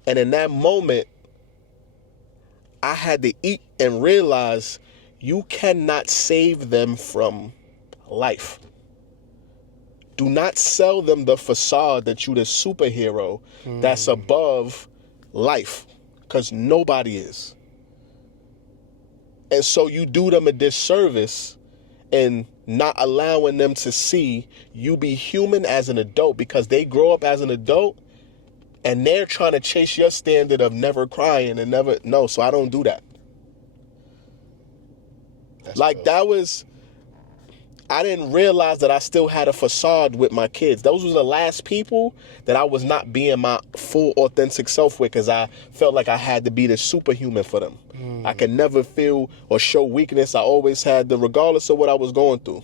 And in that moment, I had to eat and realize you cannot save them from life. Do not sell them the facade that you the superhero that's above life, because nobody is. And so you do them a disservice in not allowing them to see you be human as an adult, because they grow up as an adult and they're trying to chase your standard of never crying and never, no, so I don't do that. That's like real. That was, I didn't realize that I still had a facade with my kids. Those were the last people that I was not being my full authentic self with, because I felt like I had to be the superhuman for them. I could never feel or show weakness. I always had the, regardless of what I was going through.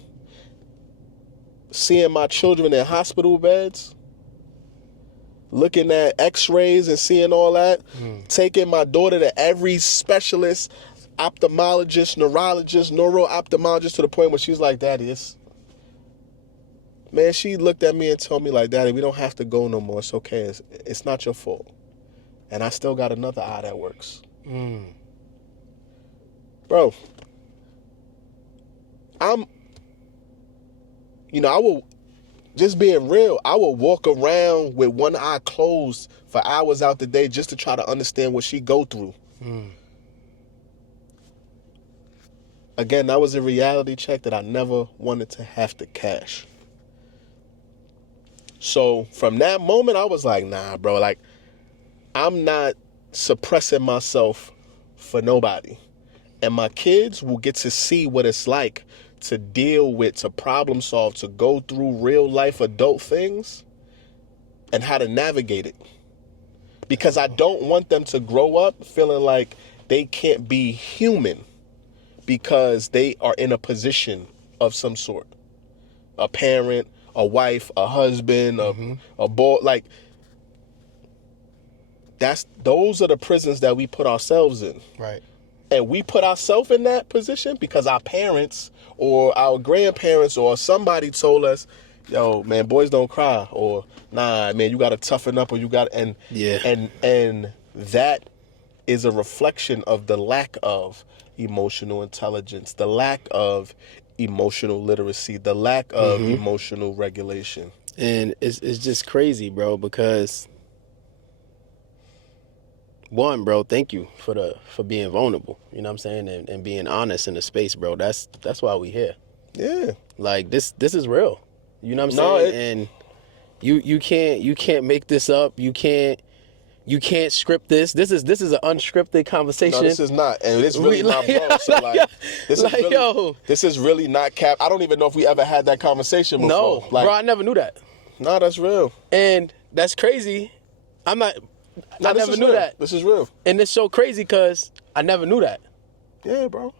Seeing my children in hospital beds, looking at x-rays and seeing all that, taking my daughter to every specialist, ophthalmologist, neurologist, neuro-ophthalmologist, to the point where she's like, Daddy, man, she looked at me and told me like, Daddy, we don't have to go no more. It's okay. It's not your fault. And I still got another eye that works. Bro, I will, just being real, I will walk around with one eye closed for hours out the day just to try to understand what she go through. Again, that was a reality check that I never wanted to have to cash. So from that moment, I was like, nah, bro, like, I'm not suppressing myself for nobody. And my kids will get to see what it's like to deal with, to problem solve, to go through real life adult things and how to navigate it. Because I don't want them to grow up feeling like they can't be human because they are in a position of some sort. A parent, a wife, a husband, a boy, like, those are the prisons that we put ourselves in. Right. And we put ourselves in that position because our parents or our grandparents or somebody told us, yo, man, boys don't cry, or nah, man, you got to toughen up, or you got, and that is a reflection of the lack of emotional intelligence, the lack of emotional literacy, the lack of emotional regulation. And it's just crazy, bro, because one, bro, thank you for being vulnerable. You know what I'm saying? And being honest in the space, bro. That's why we here. Yeah. Like this is real. You know what I'm saying? And you can't make this up. You can't script this. This is an unscripted conversation. No, this is not. And it's really not, bro. So this is really not cap. I don't even know if we ever had that conversation before. No, bro, I never knew that. No, that's real. And that's crazy. I never knew that. This is real. And it's so crazy because I never knew that. Yeah, bro.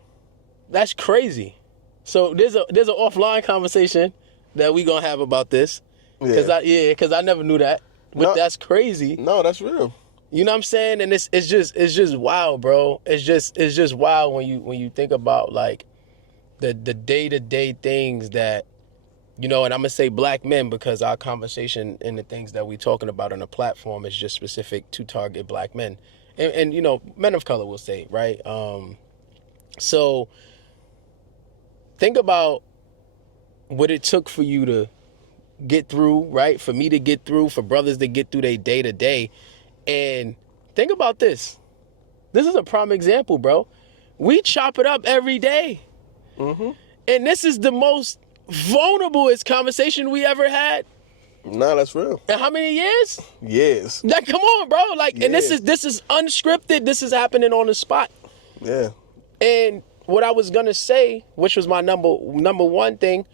That's crazy. So there's an offline conversation that we gonna have about this. Because I never knew that. But that's crazy. No, that's real. You know what I'm saying? And it's just wild, bro. It's just wild when you think about like the day-to-day things that You know, and I'm gonna say black men because our conversation and the things that we talking about on the platform is just specific to target black men, and you know, men of color will say, right? So think about what it took for you to get through, right? For me to get through, for brothers to get through their day to day, and think about this. This is a prime example, bro. We chop it up every day, and this is the most vulnerablest conversation we ever had. Nah, that's real. In how many years? Years. Like, come on, bro. Like, Yeah. and this is unscripted. This is happening on the spot. Yeah. And what I was gonna say, which was my number one thing,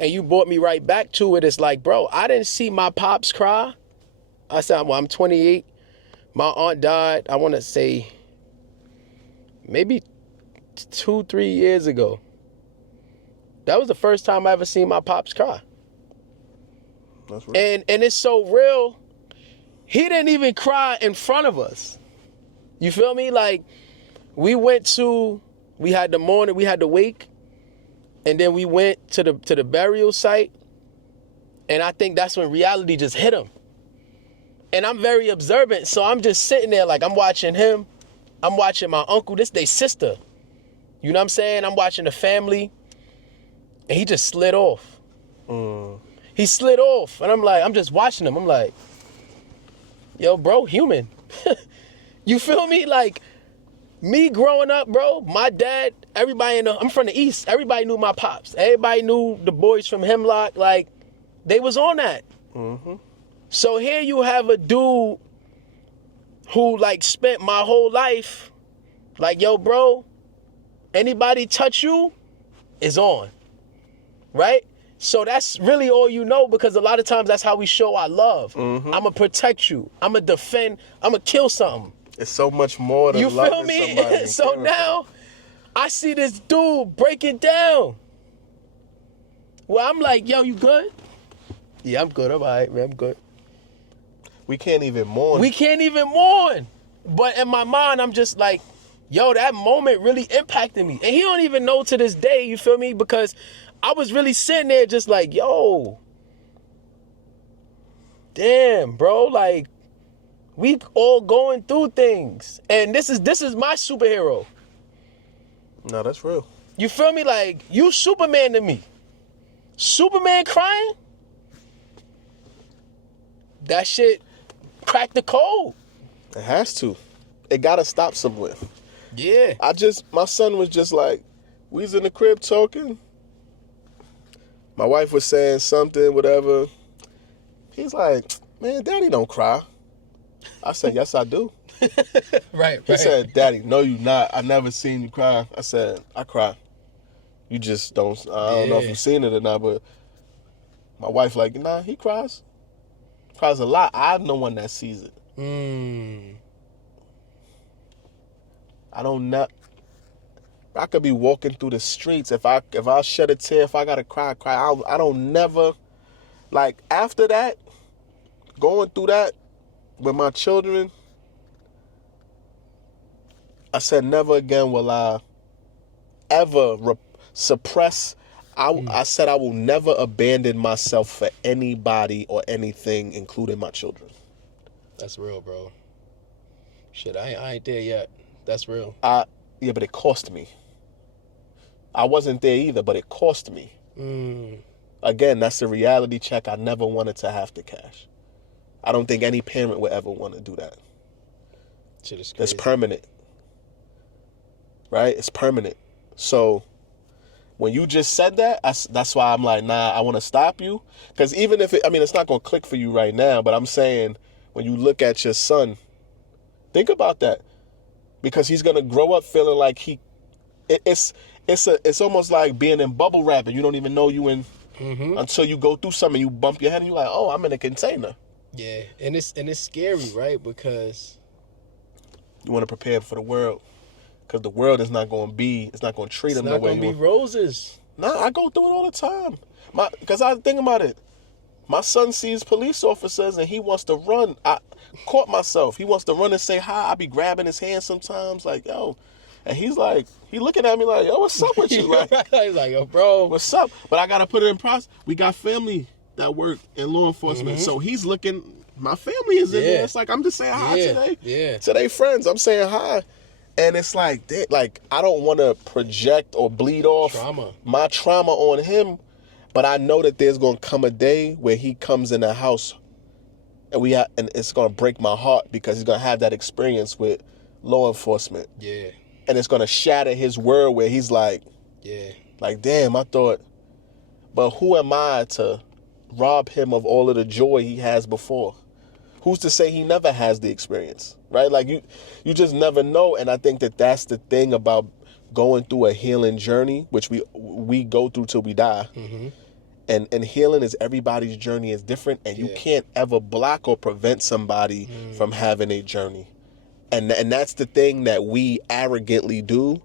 and you brought me right back to it, is like, bro, I didn't see my pops cry. I said, well, I'm 28. My aunt died, I want to say, maybe 2-3 years ago. That was the first time I ever seen my pops cry. That's real. And it's so real. He didn't even cry in front of us. You feel me? Like, we had the morning, we had the wake, and then we went to the burial site, and I think that's when reality just hit him. And I'm very observant, so I'm just sitting there like I'm watching him, I'm watching my uncle, this they sister. You know what I'm saying? I'm watching the family, and he just slid off. He slid off, and I'm just watching him. I'm like, yo, bro, human. You feel me? Like, me growing up, bro, my dad, I'm from the East. Everybody knew my pops. Everybody knew the boys from Hemlock. Like, they was on that. So here you have a dude who, like, spent my whole life, like, yo, bro, anybody touch you is on, right? So that's really all you know, because a lot of times that's how we show our love. I'ma protect you. I'ma defend. I'ma kill something. It's so much more than You loving feel me? somebody and So caring for now I see this dude break it down. Well, I'm like, yo, you good? Yeah, I'm good. I'm all right, man. I'm good. We can't even mourn. We can't even mourn. But in my mind, I'm just like, yo, that moment really impacted me. And he don't even know to this day, you feel me? Because I was really sitting there just like, yo, damn, bro, like, we all going through things. And this is my superhero. No, that's real. You feel me? Like, you Superman to me. Superman crying? That shit cracked the code. It has to. It gotta stop somewhere. Yeah. My son was just like, we was in the crib talking. My wife was saying something, whatever. He's like, man, Daddy don't cry. I said, yes, I do. Right. He said, Daddy, no, you not. I never seen you cry. I said, I cry. You just don't, I don't know if you've seen it or not, but my wife like, nah, he cries. Cries a lot. I'm the one that sees it. I don't know. I could be walking through the streets. If I shed a tear, if I gotta cry. I don't never, like, after that, going through that with my children, I said never again will I ever suppress. I said I will never abandon myself for anybody or anything, including my children. That's real, bro. Shit, I ain't there yet. That's real. Yeah, but it cost me. I wasn't there either, but it cost me. Again, that's a reality check I never wanted to have to cash. I don't think any parent would ever want to do that. Shit is crazy. It's permanent. Right? It's permanent. So when you just said that, that's why I'm like, nah, I want to stop you. Because even if it's not going to click for you right now, but I'm saying when you look at your son, think about that. Because he's going to grow up feeling like it's almost like being in bubble wrap and you don't even know you in until you go through something, you bump your head and you're like, oh, I'm in a container. Yeah, and it's scary, right? Because you want to prepare for the world. Because the world is not going to treat them the way you want. It's not going to be roses. Nah, I go through it all the time. Because I think about it. My son sees police officers and he wants to run. I caught myself. He wants to run and say hi. I be grabbing his hand sometimes like, yo. And he looking at me like, yo, what's up with you? Like, He's like, yo, bro, what's up? But I gotta put it in process. We got family that work in law enforcement, so he's looking. My family is in there. It's like I'm just saying hi today. Yeah. To their friends, I'm saying hi, and it's like, I don't want to project or bleed off my trauma on him, but I know that there's gonna come a day where he comes in the house, and and it's gonna break my heart because he's gonna have that experience with law enforcement. Yeah. And it's gonna shatter his world where he's like, damn, I thought, but who am I to rob him of all of the joy he has before? Who's to say he never has the experience, right? Like you just never know. And I think that that's the thing about going through a healing journey, which we go through till we die. And healing is everybody's journey is different, and you can't ever block or prevent somebody from having a journey. And that's the thing that we arrogantly do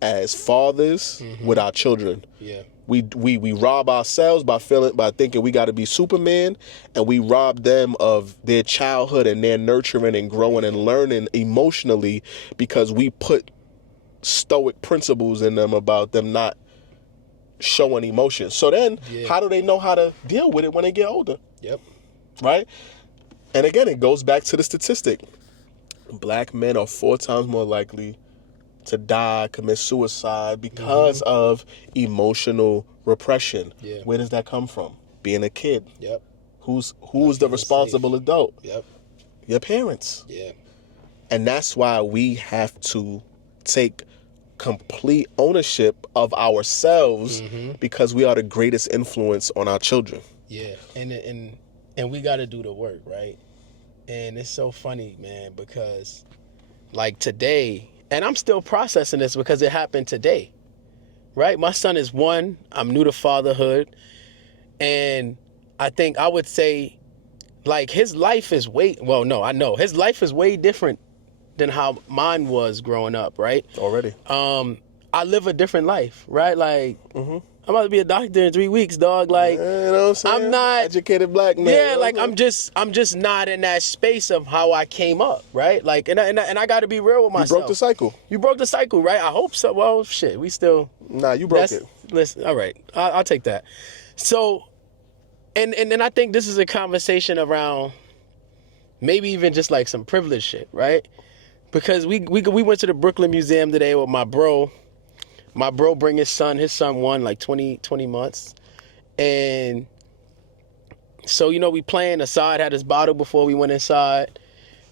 as fathers with our children. Yeah. We rob ourselves by thinking we got to be Superman, and we rob them of their childhood and their nurturing and growing and learning emotionally because we put stoic principles in them about them not showing emotion. So then how do they know how to deal with it when they get older? Yep. Right? And again, it goes back to the statistic. Black men are 4 times more likely to die, commit suicide because of emotional repression. Yeah. Where does that come from? Being a kid. Yep. Who's the responsible adult? Yep. Your parents. Yeah. And that's why we have to take complete ownership of ourselves because we are the greatest influence on our children. Yeah. And we got to do the work, right? And it's so funny, man, because like today, and I'm still processing this because it happened today, right? My son is 1. I'm new to fatherhood. And I think I would say like his life is his life is way different than how mine was growing up, right? Already. I live a different life, right? Like, I'm about to be a doctor in 3 weeks, dog. Like, you know what I'm saying? I'm not educated black man. Yeah, like I'm just not in that space of how I came up, right? Like, and I got to be real with myself. You broke the cycle. You broke the cycle, right? I hope so. Well, shit, we still. Nah, you broke it. Listen, all right, I'll take that. So, and then I think this is a conversation around maybe even just like some privilege shit, right? Because we went to the Brooklyn Museum today with my bro. My bro bring his son 1 like 20 months. And so, we playing. Assad had his bottle before we went inside.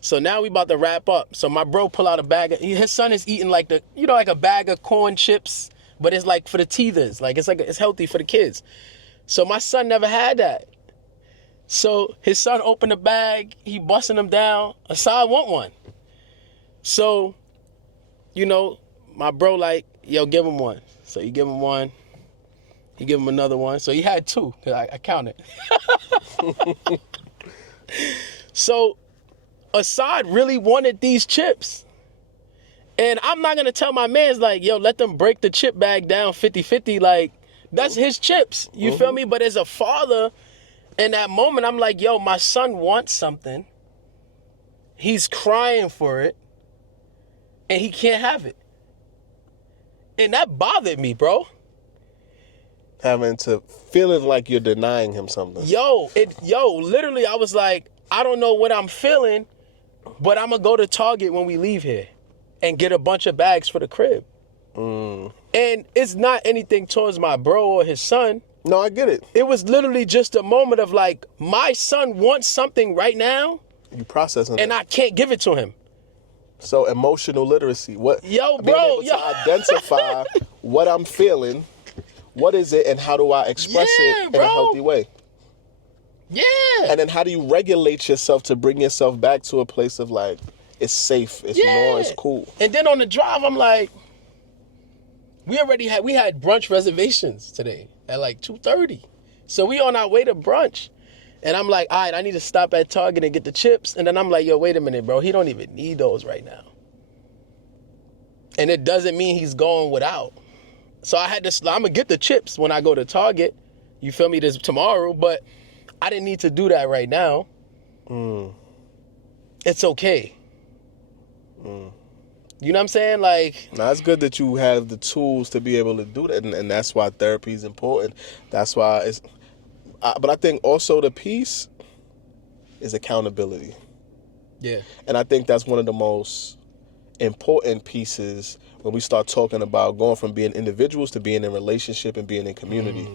So now we about to wrap up. So my bro pull out a bag. His son is eating like like a bag of corn chips, but it's like for the teethers. Like it's healthy for the kids. So my son never had that. So his son opened the bag. He busting them down. Assad want one. So, my bro like, yo, give him one. So you give him one. He give him another one. So he had 2, because I counted. So Assad really wanted these chips. And I'm not going to tell my mans like, yo, let them break the chip bag down 50-50. Like, that's his chips. You feel me? But as a father, in that moment, I'm like, yo, my son wants something. He's crying for it. And he can't have it. And that bothered me, bro. Feeling like you're denying him something. Literally, I was like, I don't know what I'm feeling, but I'm going to go to Target when we leave here and get a bunch of bags for the crib. And it's not anything towards my bro or his son. No, I get it. It was literally just a moment of like, my son wants something right now. You processing and I can't give it to him. So emotional literacy. Being able to identify what I'm feeling, what is it, and how do I express it in a healthy way? Yeah. And then how do you regulate yourself to bring yourself back to a place of like, it's safe, it's it's cool. And then on the drive, I'm like, we had brunch reservations today at like 2:30. So we on our way to brunch. And I'm like, all right, I need to stop at Target and get the chips. And then I'm like, yo, wait a minute, bro. He don't even need those right now. And it doesn't mean he's going without. So I'm going to get the chips when I go to Target. You feel me? This tomorrow. But I didn't need to do that right now. It's okay. You know what I'm saying? Like, Now, it's good that you have the tools to be able to do that, and that's why therapy is important. That's why but I think also the piece is accountability. yeah. And I think that's one of the most important pieces when we start talking about going from being individuals to being in relationship and being in community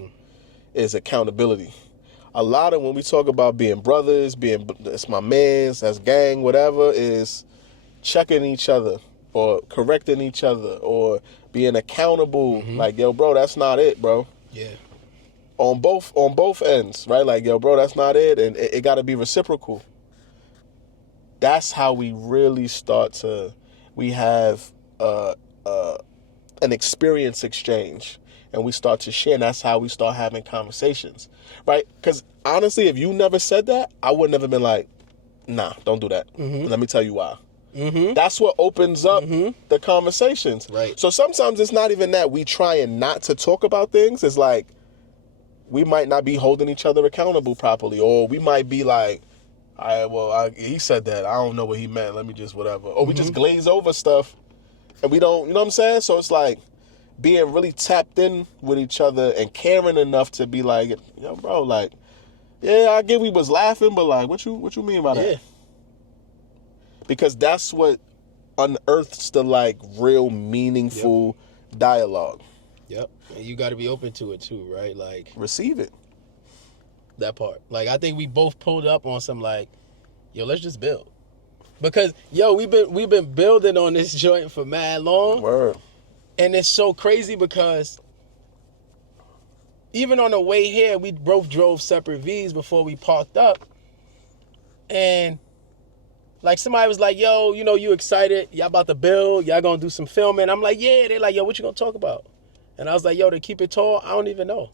is accountability. A lot of when we talk about being brothers, being that's my mans, that's gang, whatever, is checking each other or correcting each other or being accountable. Like, yo, bro, that's not it, bro. Yeah. On both ends, right? Like, yo, bro, that's not it, and it got to be reciprocal. That's how we really start to. We have an experience exchange, and we start to share. And that's how we start having conversations, right? Because honestly, if you never said that, I would never been like, nah, don't do that. Let me tell you why. That's what opens up the conversations. Right. So sometimes it's not even that we trying not to talk about things. It's like we might not be holding each other accountable properly, or we might be like, all right, well, he said that. I don't know what he meant. Let me just whatever. Or we just glaze over stuff, and we don't, you know what I'm saying? So it's like being really tapped in with each other and caring enough to be like, yo, bro, like, yeah, I get we was laughing, but like, what you mean by that? Yeah. Because that's what unearths the like real meaningful dialogue. Yep. And you got to be open to it too, right? Like, Receive it. that part. Like, I think we both pulled up on some like, yo, let's just build. Because yo, we've been building on this joint for mad long. Word. And it's so crazy because even on the way here, we both drove separate V's before we parked up. And like somebody was like, yo, you know, you excited? Y'all about to build? Y'all gonna do some filming? I'm like, yeah. They're like, yo, what you gonna talk about? And I was like, yo, to keep it tall, I don't even know.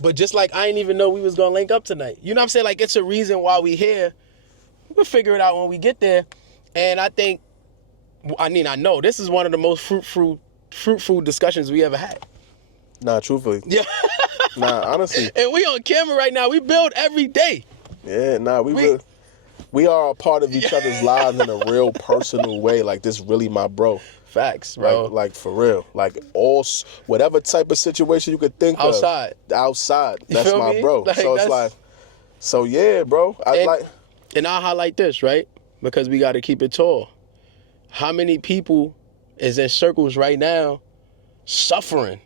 But just like I didn't even know we was gonna link up tonight. You know what I'm saying? Like, it's a reason why we here. We'll figure it out when we get there. And I think, I know this is one of the most fruitful discussions we ever had. Nah, truthfully. Yeah. Nah, honestly. And we on camera right now. We build every day. Yeah, nah, we are a part of each other's lives in a real personal way. Like, this really my bro. Facts, bro. Like for real. Like, whatever type of situation you could think Outside. of. Outside. You That's feel my me? bro. Like, So it's like, so yeah, bro. And I'll highlight this, right? Because we got to keep it tall. How many people is in circles right now suffering?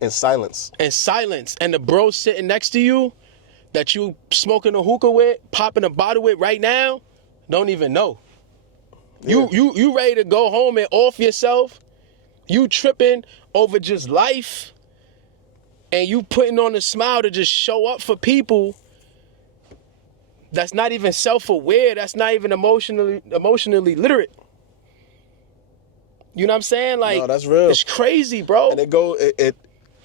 In silence. In silence. And the bro sitting next to you that you smoking a hookah with, popping a bottle with right now, don't even know. Yeah. You ready to go home and off yourself? You tripping over just life? And you putting on a smile to just show up for people that's not even self-aware, that's not even emotionally literate. You know what I'm saying? Like, No, that's real. It's crazy, bro. And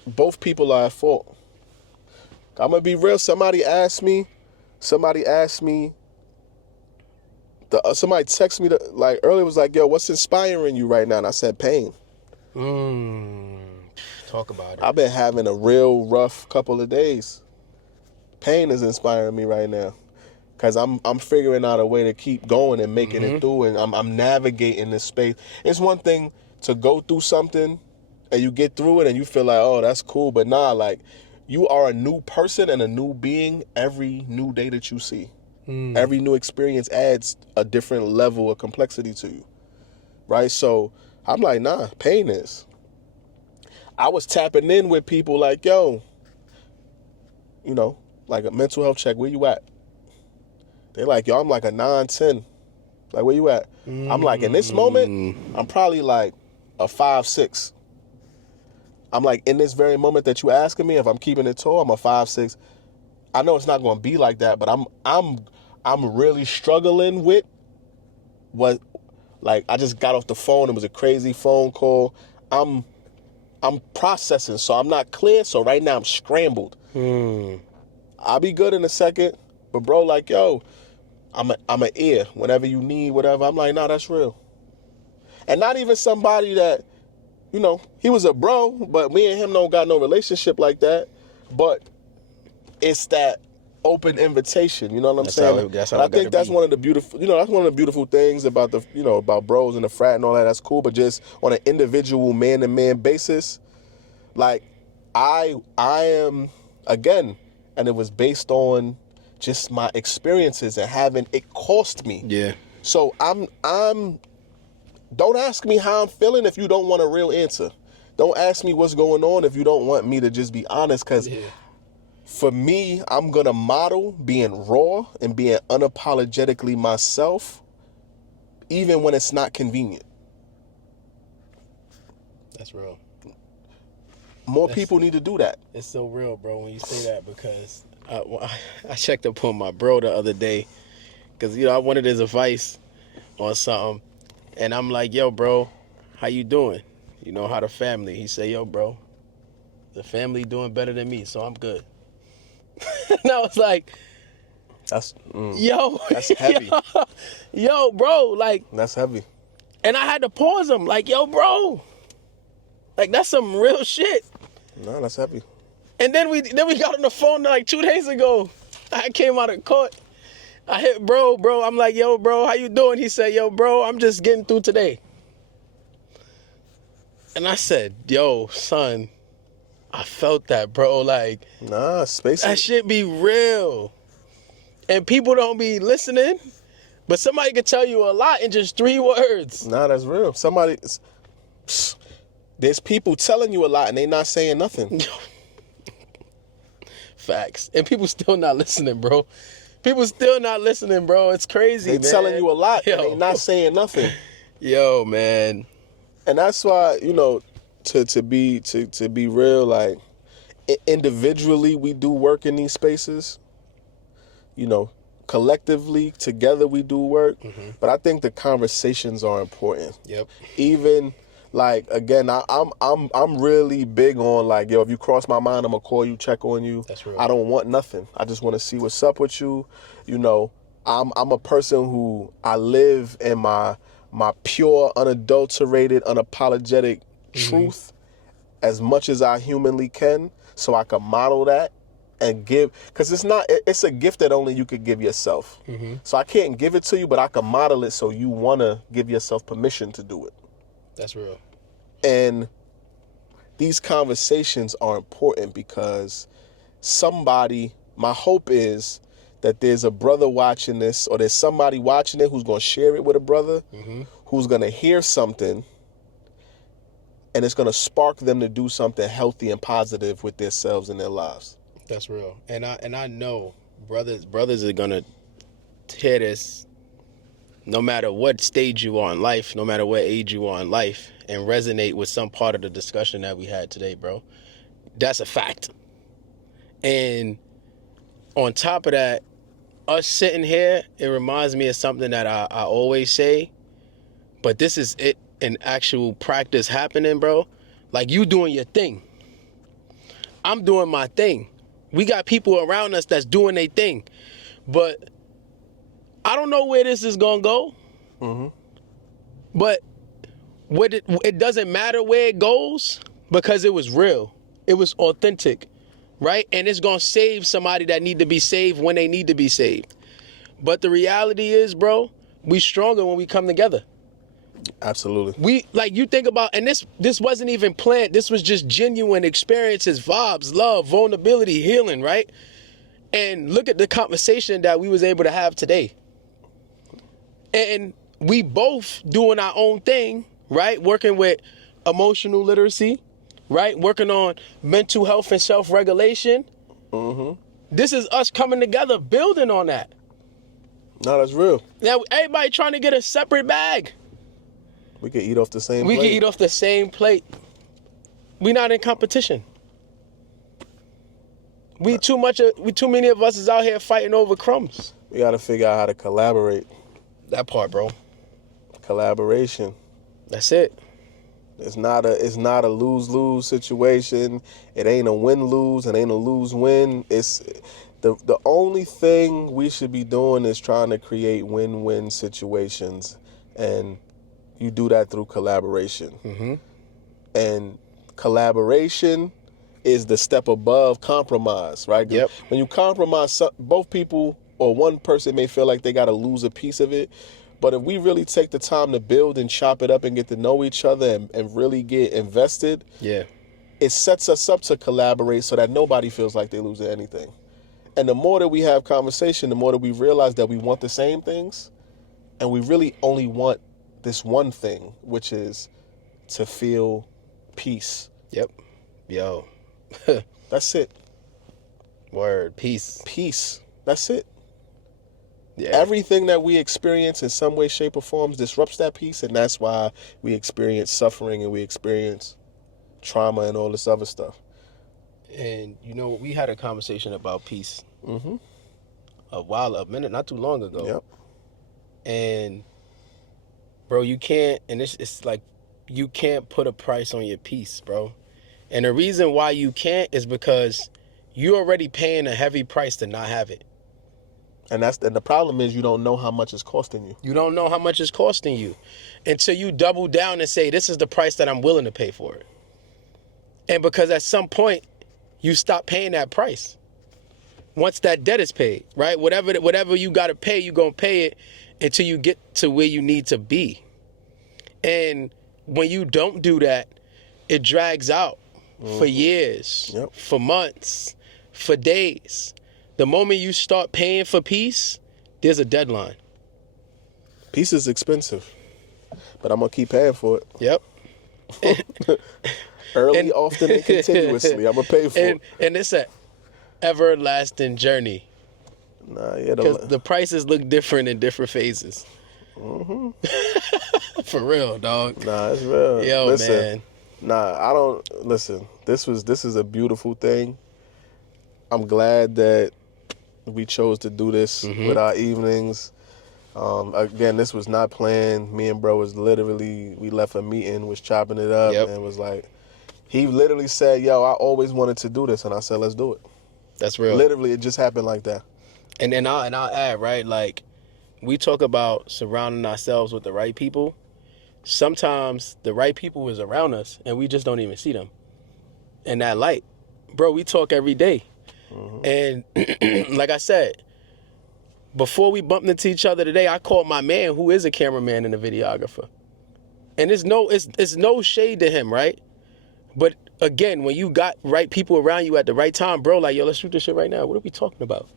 both people are at fault. I'm gonna be real. Somebody asked me, somebody texted me like earlier, was like, yo, what's inspiring you right now? And I said, pain. Talk about it. I've been having a real rough couple of days. Pain is inspiring me right now. Cause I'm figuring out a way to keep going and making it through, and I'm navigating this space. It's one thing to go through something and you get through it and you feel like, oh, that's cool, but nah, like, you are a new person and a new being every new day that you see. Every new experience adds a different level of complexity to you, right? So I'm like, nah, pain is. I was tapping in with people like, yo, you know, like a mental health check, where you at? They're like, yo, I'm like a 9-10. Like, where you at? I'm like, in this moment, I'm probably like a 5-6. I'm like, in this very moment that you asking me if I'm keeping it tall, I'm a 5-6. I know it's not going to be like that, but I'm really struggling with what, like, I just got off the phone. It was a crazy phone call. I'm processing, so I'm not clear. So right now I'm scrambled. I'll be good in a second, but bro, like, yo, I'm an ear whenever you need whatever. I'm like, nah, that's real. And not even somebody that, you know, he was a bro, but me and him don't got no relationship like that. But it's that open invitation. You know what I'm That's saying? how And it I think gotta that's be. one of the beautiful, that's one of the beautiful things about about bros and the frat and all that. That's cool, but just on an individual man-to-man basis, like I am again, and it was based on just my experiences and having it cost me. Yeah. So I'm don't ask me how I'm feeling if you don't want a real answer. Don't ask me what's going on if you don't want me to just be honest, because for me, I'm going to model being raw and being unapologetically myself, even when it's not convenient. That's real. More people need to do that. It's so real, bro, when you say that, because I checked up on my bro the other day because, I wanted his advice on something. And I'm like, yo, bro, how you doing? How the family? He said, yo, bro, the family doing better than me, so I'm good. And I was like, That's that's heavy. Yo, bro, like. That's heavy. And I had to pause him, like, yo, bro, like, that's some real shit. No, that's heavy. And then we got on the phone like 2 days ago. I came out of court. I hit bro. I'm like, yo, bro, how you doing? He said, yo, bro, I'm just getting through today. And I said, yo, son, I felt that, bro. Like, Nah, space. That shit be real. And people don't be listening, but somebody could tell you a lot in just 3 words. Nah, that's real. There's people telling you a lot and they not saying nothing. Facts. And people still not listening, bro. People still not listening, bro. It's crazy, They man. telling you a lot and they not saying nothing. Yo, man. And that's why, to be real, like, individually we do work in these spaces. Collectively, together we do work. Mm-hmm. But I think the conversations are important. Yep. Even like, again, I'm really big on, like, yo, if you cross my mind, I'm gonna call you, check on you. That's real. I don't want nothing. I just want to see what's up with you. I'm a person who I live in my pure, unadulterated, unapologetic truth as much as I humanly can, so I can model that and give, because it's a gift that only you could give yourself. Mm-hmm. So I can't give it to you, but I can model it so you want to give yourself permission to do it. That's real. And these conversations are important because my hope is that there's a brother watching this, or there's somebody watching it who's going to share it with a brother, who's going to hear something, and it's going to spark them to do something healthy and positive with themselves and their lives. That's real. And I know brothers are going to hear this no matter what stage you are in life, no matter what age you are in life, and resonate with some part of the discussion that we had today, bro. That's a fact. And on top of that, us sitting here, it reminds me of something that I always say, but this is it in actual practice happening, bro. Like, you doing your thing. I'm doing my thing. We got people around us that's doing their thing. But I don't know where this is going to go. Mm-hmm. But it doesn't matter where it goes, because it was real. It was authentic, right? And it's going to save somebody that need to be saved when they need to be saved. But the reality is, bro, we stronger when we come together. Absolutely. You think about, and this wasn't even planned. This was just genuine experiences, vibes, love, vulnerability, healing, right? And look at the conversation that we was able to have today. And we both doing our own thing, right? Working with emotional literacy, right? Working on mental health and self-regulation. Mm-hmm. This is us coming together, building on that. No, that's real. Now, everybody trying to get a separate bag. We can eat off the same plate. We can eat off the same plate. We not in competition. Too many of us is out here fighting over crumbs. We got to figure out how to collaborate. That part, bro. Collaboration. That's it. It's not a lose-lose situation. It ain't a win-lose. It ain't a lose-win. It's the only thing we should be doing is trying to create win-win situations, and you do that through collaboration. Mm-hmm. And collaboration is the step above compromise, right? 'Cause Yep. when you compromise, both people or one person may feel like they got to lose a piece of it. But if we really take the time to build and chop it up and get to know each other and really get invested, Yeah. it sets us up to collaborate so that nobody feels like they're losing anything. And the more that we have conversation, the more that we realize that we want the same things, and we really only want this one thing, which is to feel peace. Yep. Yo. That's it. Word. Peace. Peace. That's it. Yeah. Everything that we experience in some way, shape, or form disrupts that peace, and that's why we experience suffering and we experience trauma and all this other stuff. And you know, we had a conversation about peace Mm-hmm. a minute, not too long ago. Yep. And bro, you can't, and it's like you can't put a price on your peace, bro. And the reason why you can't is because you're already paying a heavy price to not have it. And the problem is you don't know how much it's costing you. You don't know how much it's costing you until you double down and say, this is the price that I'm willing to pay for it. And because at some point, you stop paying that price. Once that debt is paid, right? Whatever you got to pay, you're going to pay it until you get to where you need to be. And when you don't do that, it drags out for years, Yep. for months, for days. The moment you start paying for peace, there's a deadline. Peace is expensive, but I'm going to keep paying for it. Yep. Early, often, and continuously. I'm going to pay for it. And it's an everlasting journey. Nah, yeah, Because the prices look different in different phases. Mm-hmm. For real, dog. Nah, it's real. Yo, listen, man. Nah, I don't listen. This is a beautiful thing. I'm glad that we chose to do this with our evenings. Again, this was not planned. Me and bro was literally, we left a meeting, was chopping it up, Yep. and was like, he literally said, yo, I always wanted to do this, and I said, let's do it. That's real. Literally, it just happened like that. And then I'll add, right, like, we talk about surrounding ourselves with the right people. Sometimes the right people is around us, and we just don't even see them in that light. Bro, we talk every day. And like I said, before we bumped into each other today, I called my man who is a cameraman and a videographer. And it's no shade to him, right? But again, when you got right people around you at the right time, bro, like, yo, let's shoot this shit right now. What are we talking about?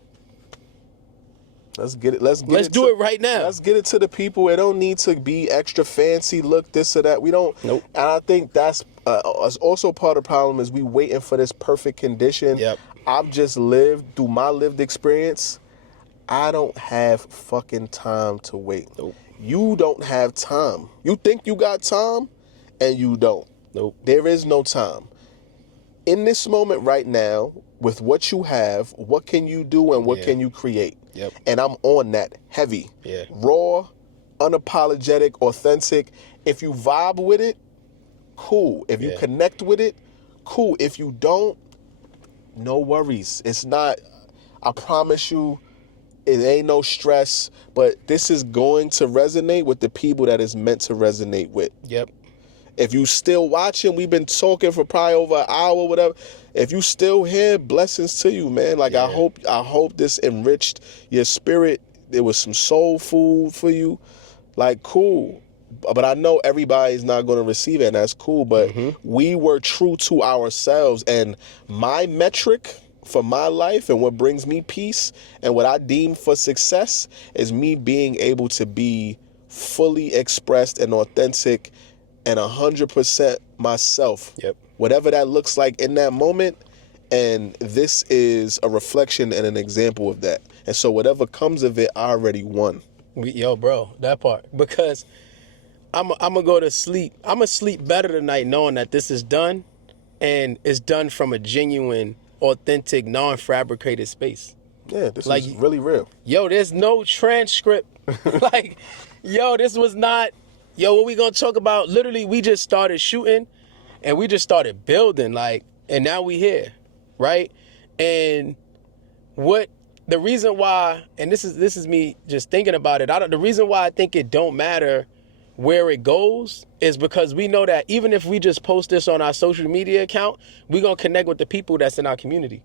Let's get it. Let's do it right now. Let's get it to the people. It don't need to be extra fancy, look this or that. We don't. Nope. And I think that's also part of the problem is we waiting for this perfect condition. Yep. I've just lived through my lived experience. I don't have fucking time to wait. Nope. You don't have time. You think you got time, and you don't. Nope. There is no time. In this moment right now, with what you have, what can you do and what can you create? Yep. And I'm on that heavy. Yeah. Raw, unapologetic, authentic. If you vibe with it, cool. If you connect with it, cool. If you don't, no worries. It's not, I promise you, it ain't no stress, but this is going to resonate with the people that it's meant to resonate with. Yep. If you still watching, we've been talking for probably over an hour, whatever. If you still here, blessings to you, man. Like, Yeah. I hope this enriched your spirit. There was some soul food for you. Like, cool. But I know everybody's not going to receive it, and that's cool. But we were true to ourselves. And my metric for my life and what brings me peace and what I deem for success is me being able to be fully expressed and authentic and 100% myself. Yep. Whatever that looks like in that moment. And this is a reflection and an example of that. And so whatever comes of it, I already won. Yo, bro, that part. Because I'm gonna go to sleep. I'm gonna sleep better tonight knowing that this is done, and it's done from a genuine, authentic, non-fabricated space. Yeah, this Like, is really real. Yo, there's no transcript. Like, yo, this was not. Yo, what we gonna talk about? Literally, we just started shooting, and we just started building. Like, and now we here, right? And what the reason why, and this is me just thinking about it. The reason why I think it don't matter where it goes is because we know that even if we just post this on our social media account, we're going to connect with the people that's in our community.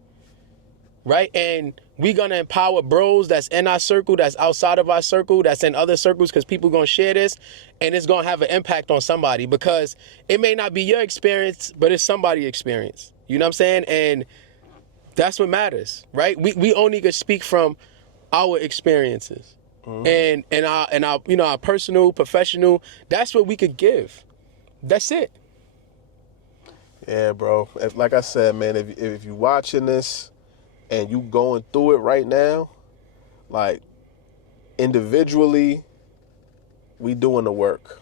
Right? And we're going to empower bros that's in our circle, that's outside of our circle, that's in other circles, because people going to share this, and it's going to have an impact on somebody, because it may not be your experience, but it's somebody's experience. You know what I'm saying? And that's what matters, right? We only could speak from our experiences. And our you know, our personal, professional, that's what we could give. That's it. Yeah, bro. Like I said, man, if you watching this and you going through it right now, like, individually, we doing the work.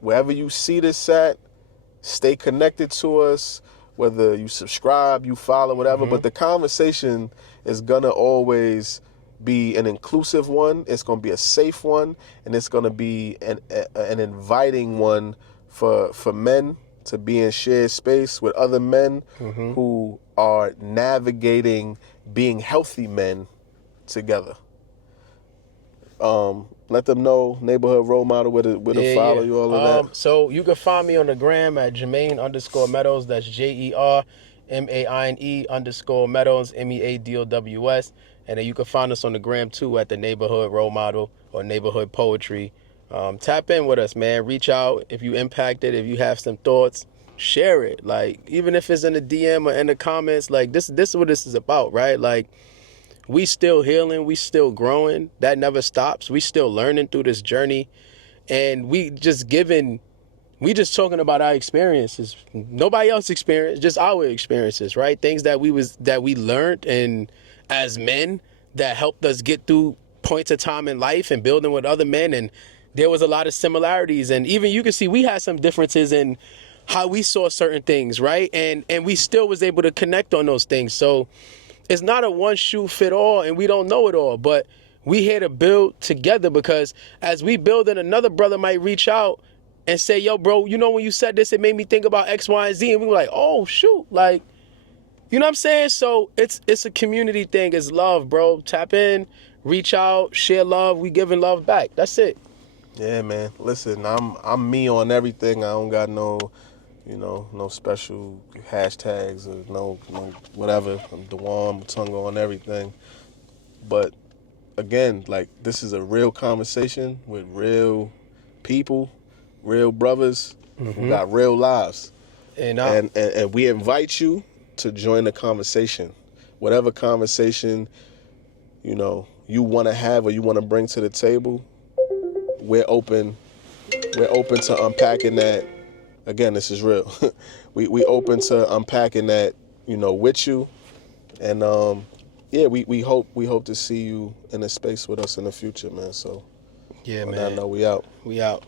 Wherever you see this at, stay connected to us, whether you subscribe, you follow, whatever, but the conversation is gonna always be an inclusive one. It's gonna be a safe one, and it's gonna be an inviting one for men to be in shared space with other men who are navigating being healthy men together. Let them know, neighborhood role model, where to follow you, all of that. So you can find me on the gram at Jermaine_Meadows. That's JERMAINE_Meadows, MEADOWS. And then you can find us on the gram too at the neighborhood role model or neighborhood poetry. Tap in with us, man. Reach out if you impacted, if you have some thoughts, share it. Like, even if it's in the DM or in the comments, like, this is what this is about, right? Like, we still healing, we still growing. That never stops. We still learning through this journey. And we just talking about our experiences. Nobody else's experience, just our experiences, right? Things that we learned, and as men, that helped us get through points of time in life and building with other men. And there was a lot of similarities. And even you can see we had some differences in how we saw certain things, right? And we still was able to connect on those things. So it's not a one shoe fit all, and we don't know it all, but we here to build together, because as we build, and another brother might reach out and say, yo, bro, you know, when you said this, it made me think about X, Y, and Z. And we were like, oh, shoot. Like, you know what I'm saying? So it's a community thing. It's love, bro. Tap in, reach out, share love. We giving love back. That's it. Yeah, man. Listen, I'm me on everything. I don't got no special hashtags or no whatever. I'm Dewan Mutunga on everything. But again, like, this is a real conversation with real people, real brothers who got real lives. And we invite you to join the conversation. Whatever conversation, you want to have or you want to bring to the table, we're open to unpacking that. Again, this is real. we open to unpacking that, with you. And we hope to see you in a space with us in the future, man. So yeah, man. I know we out. We out.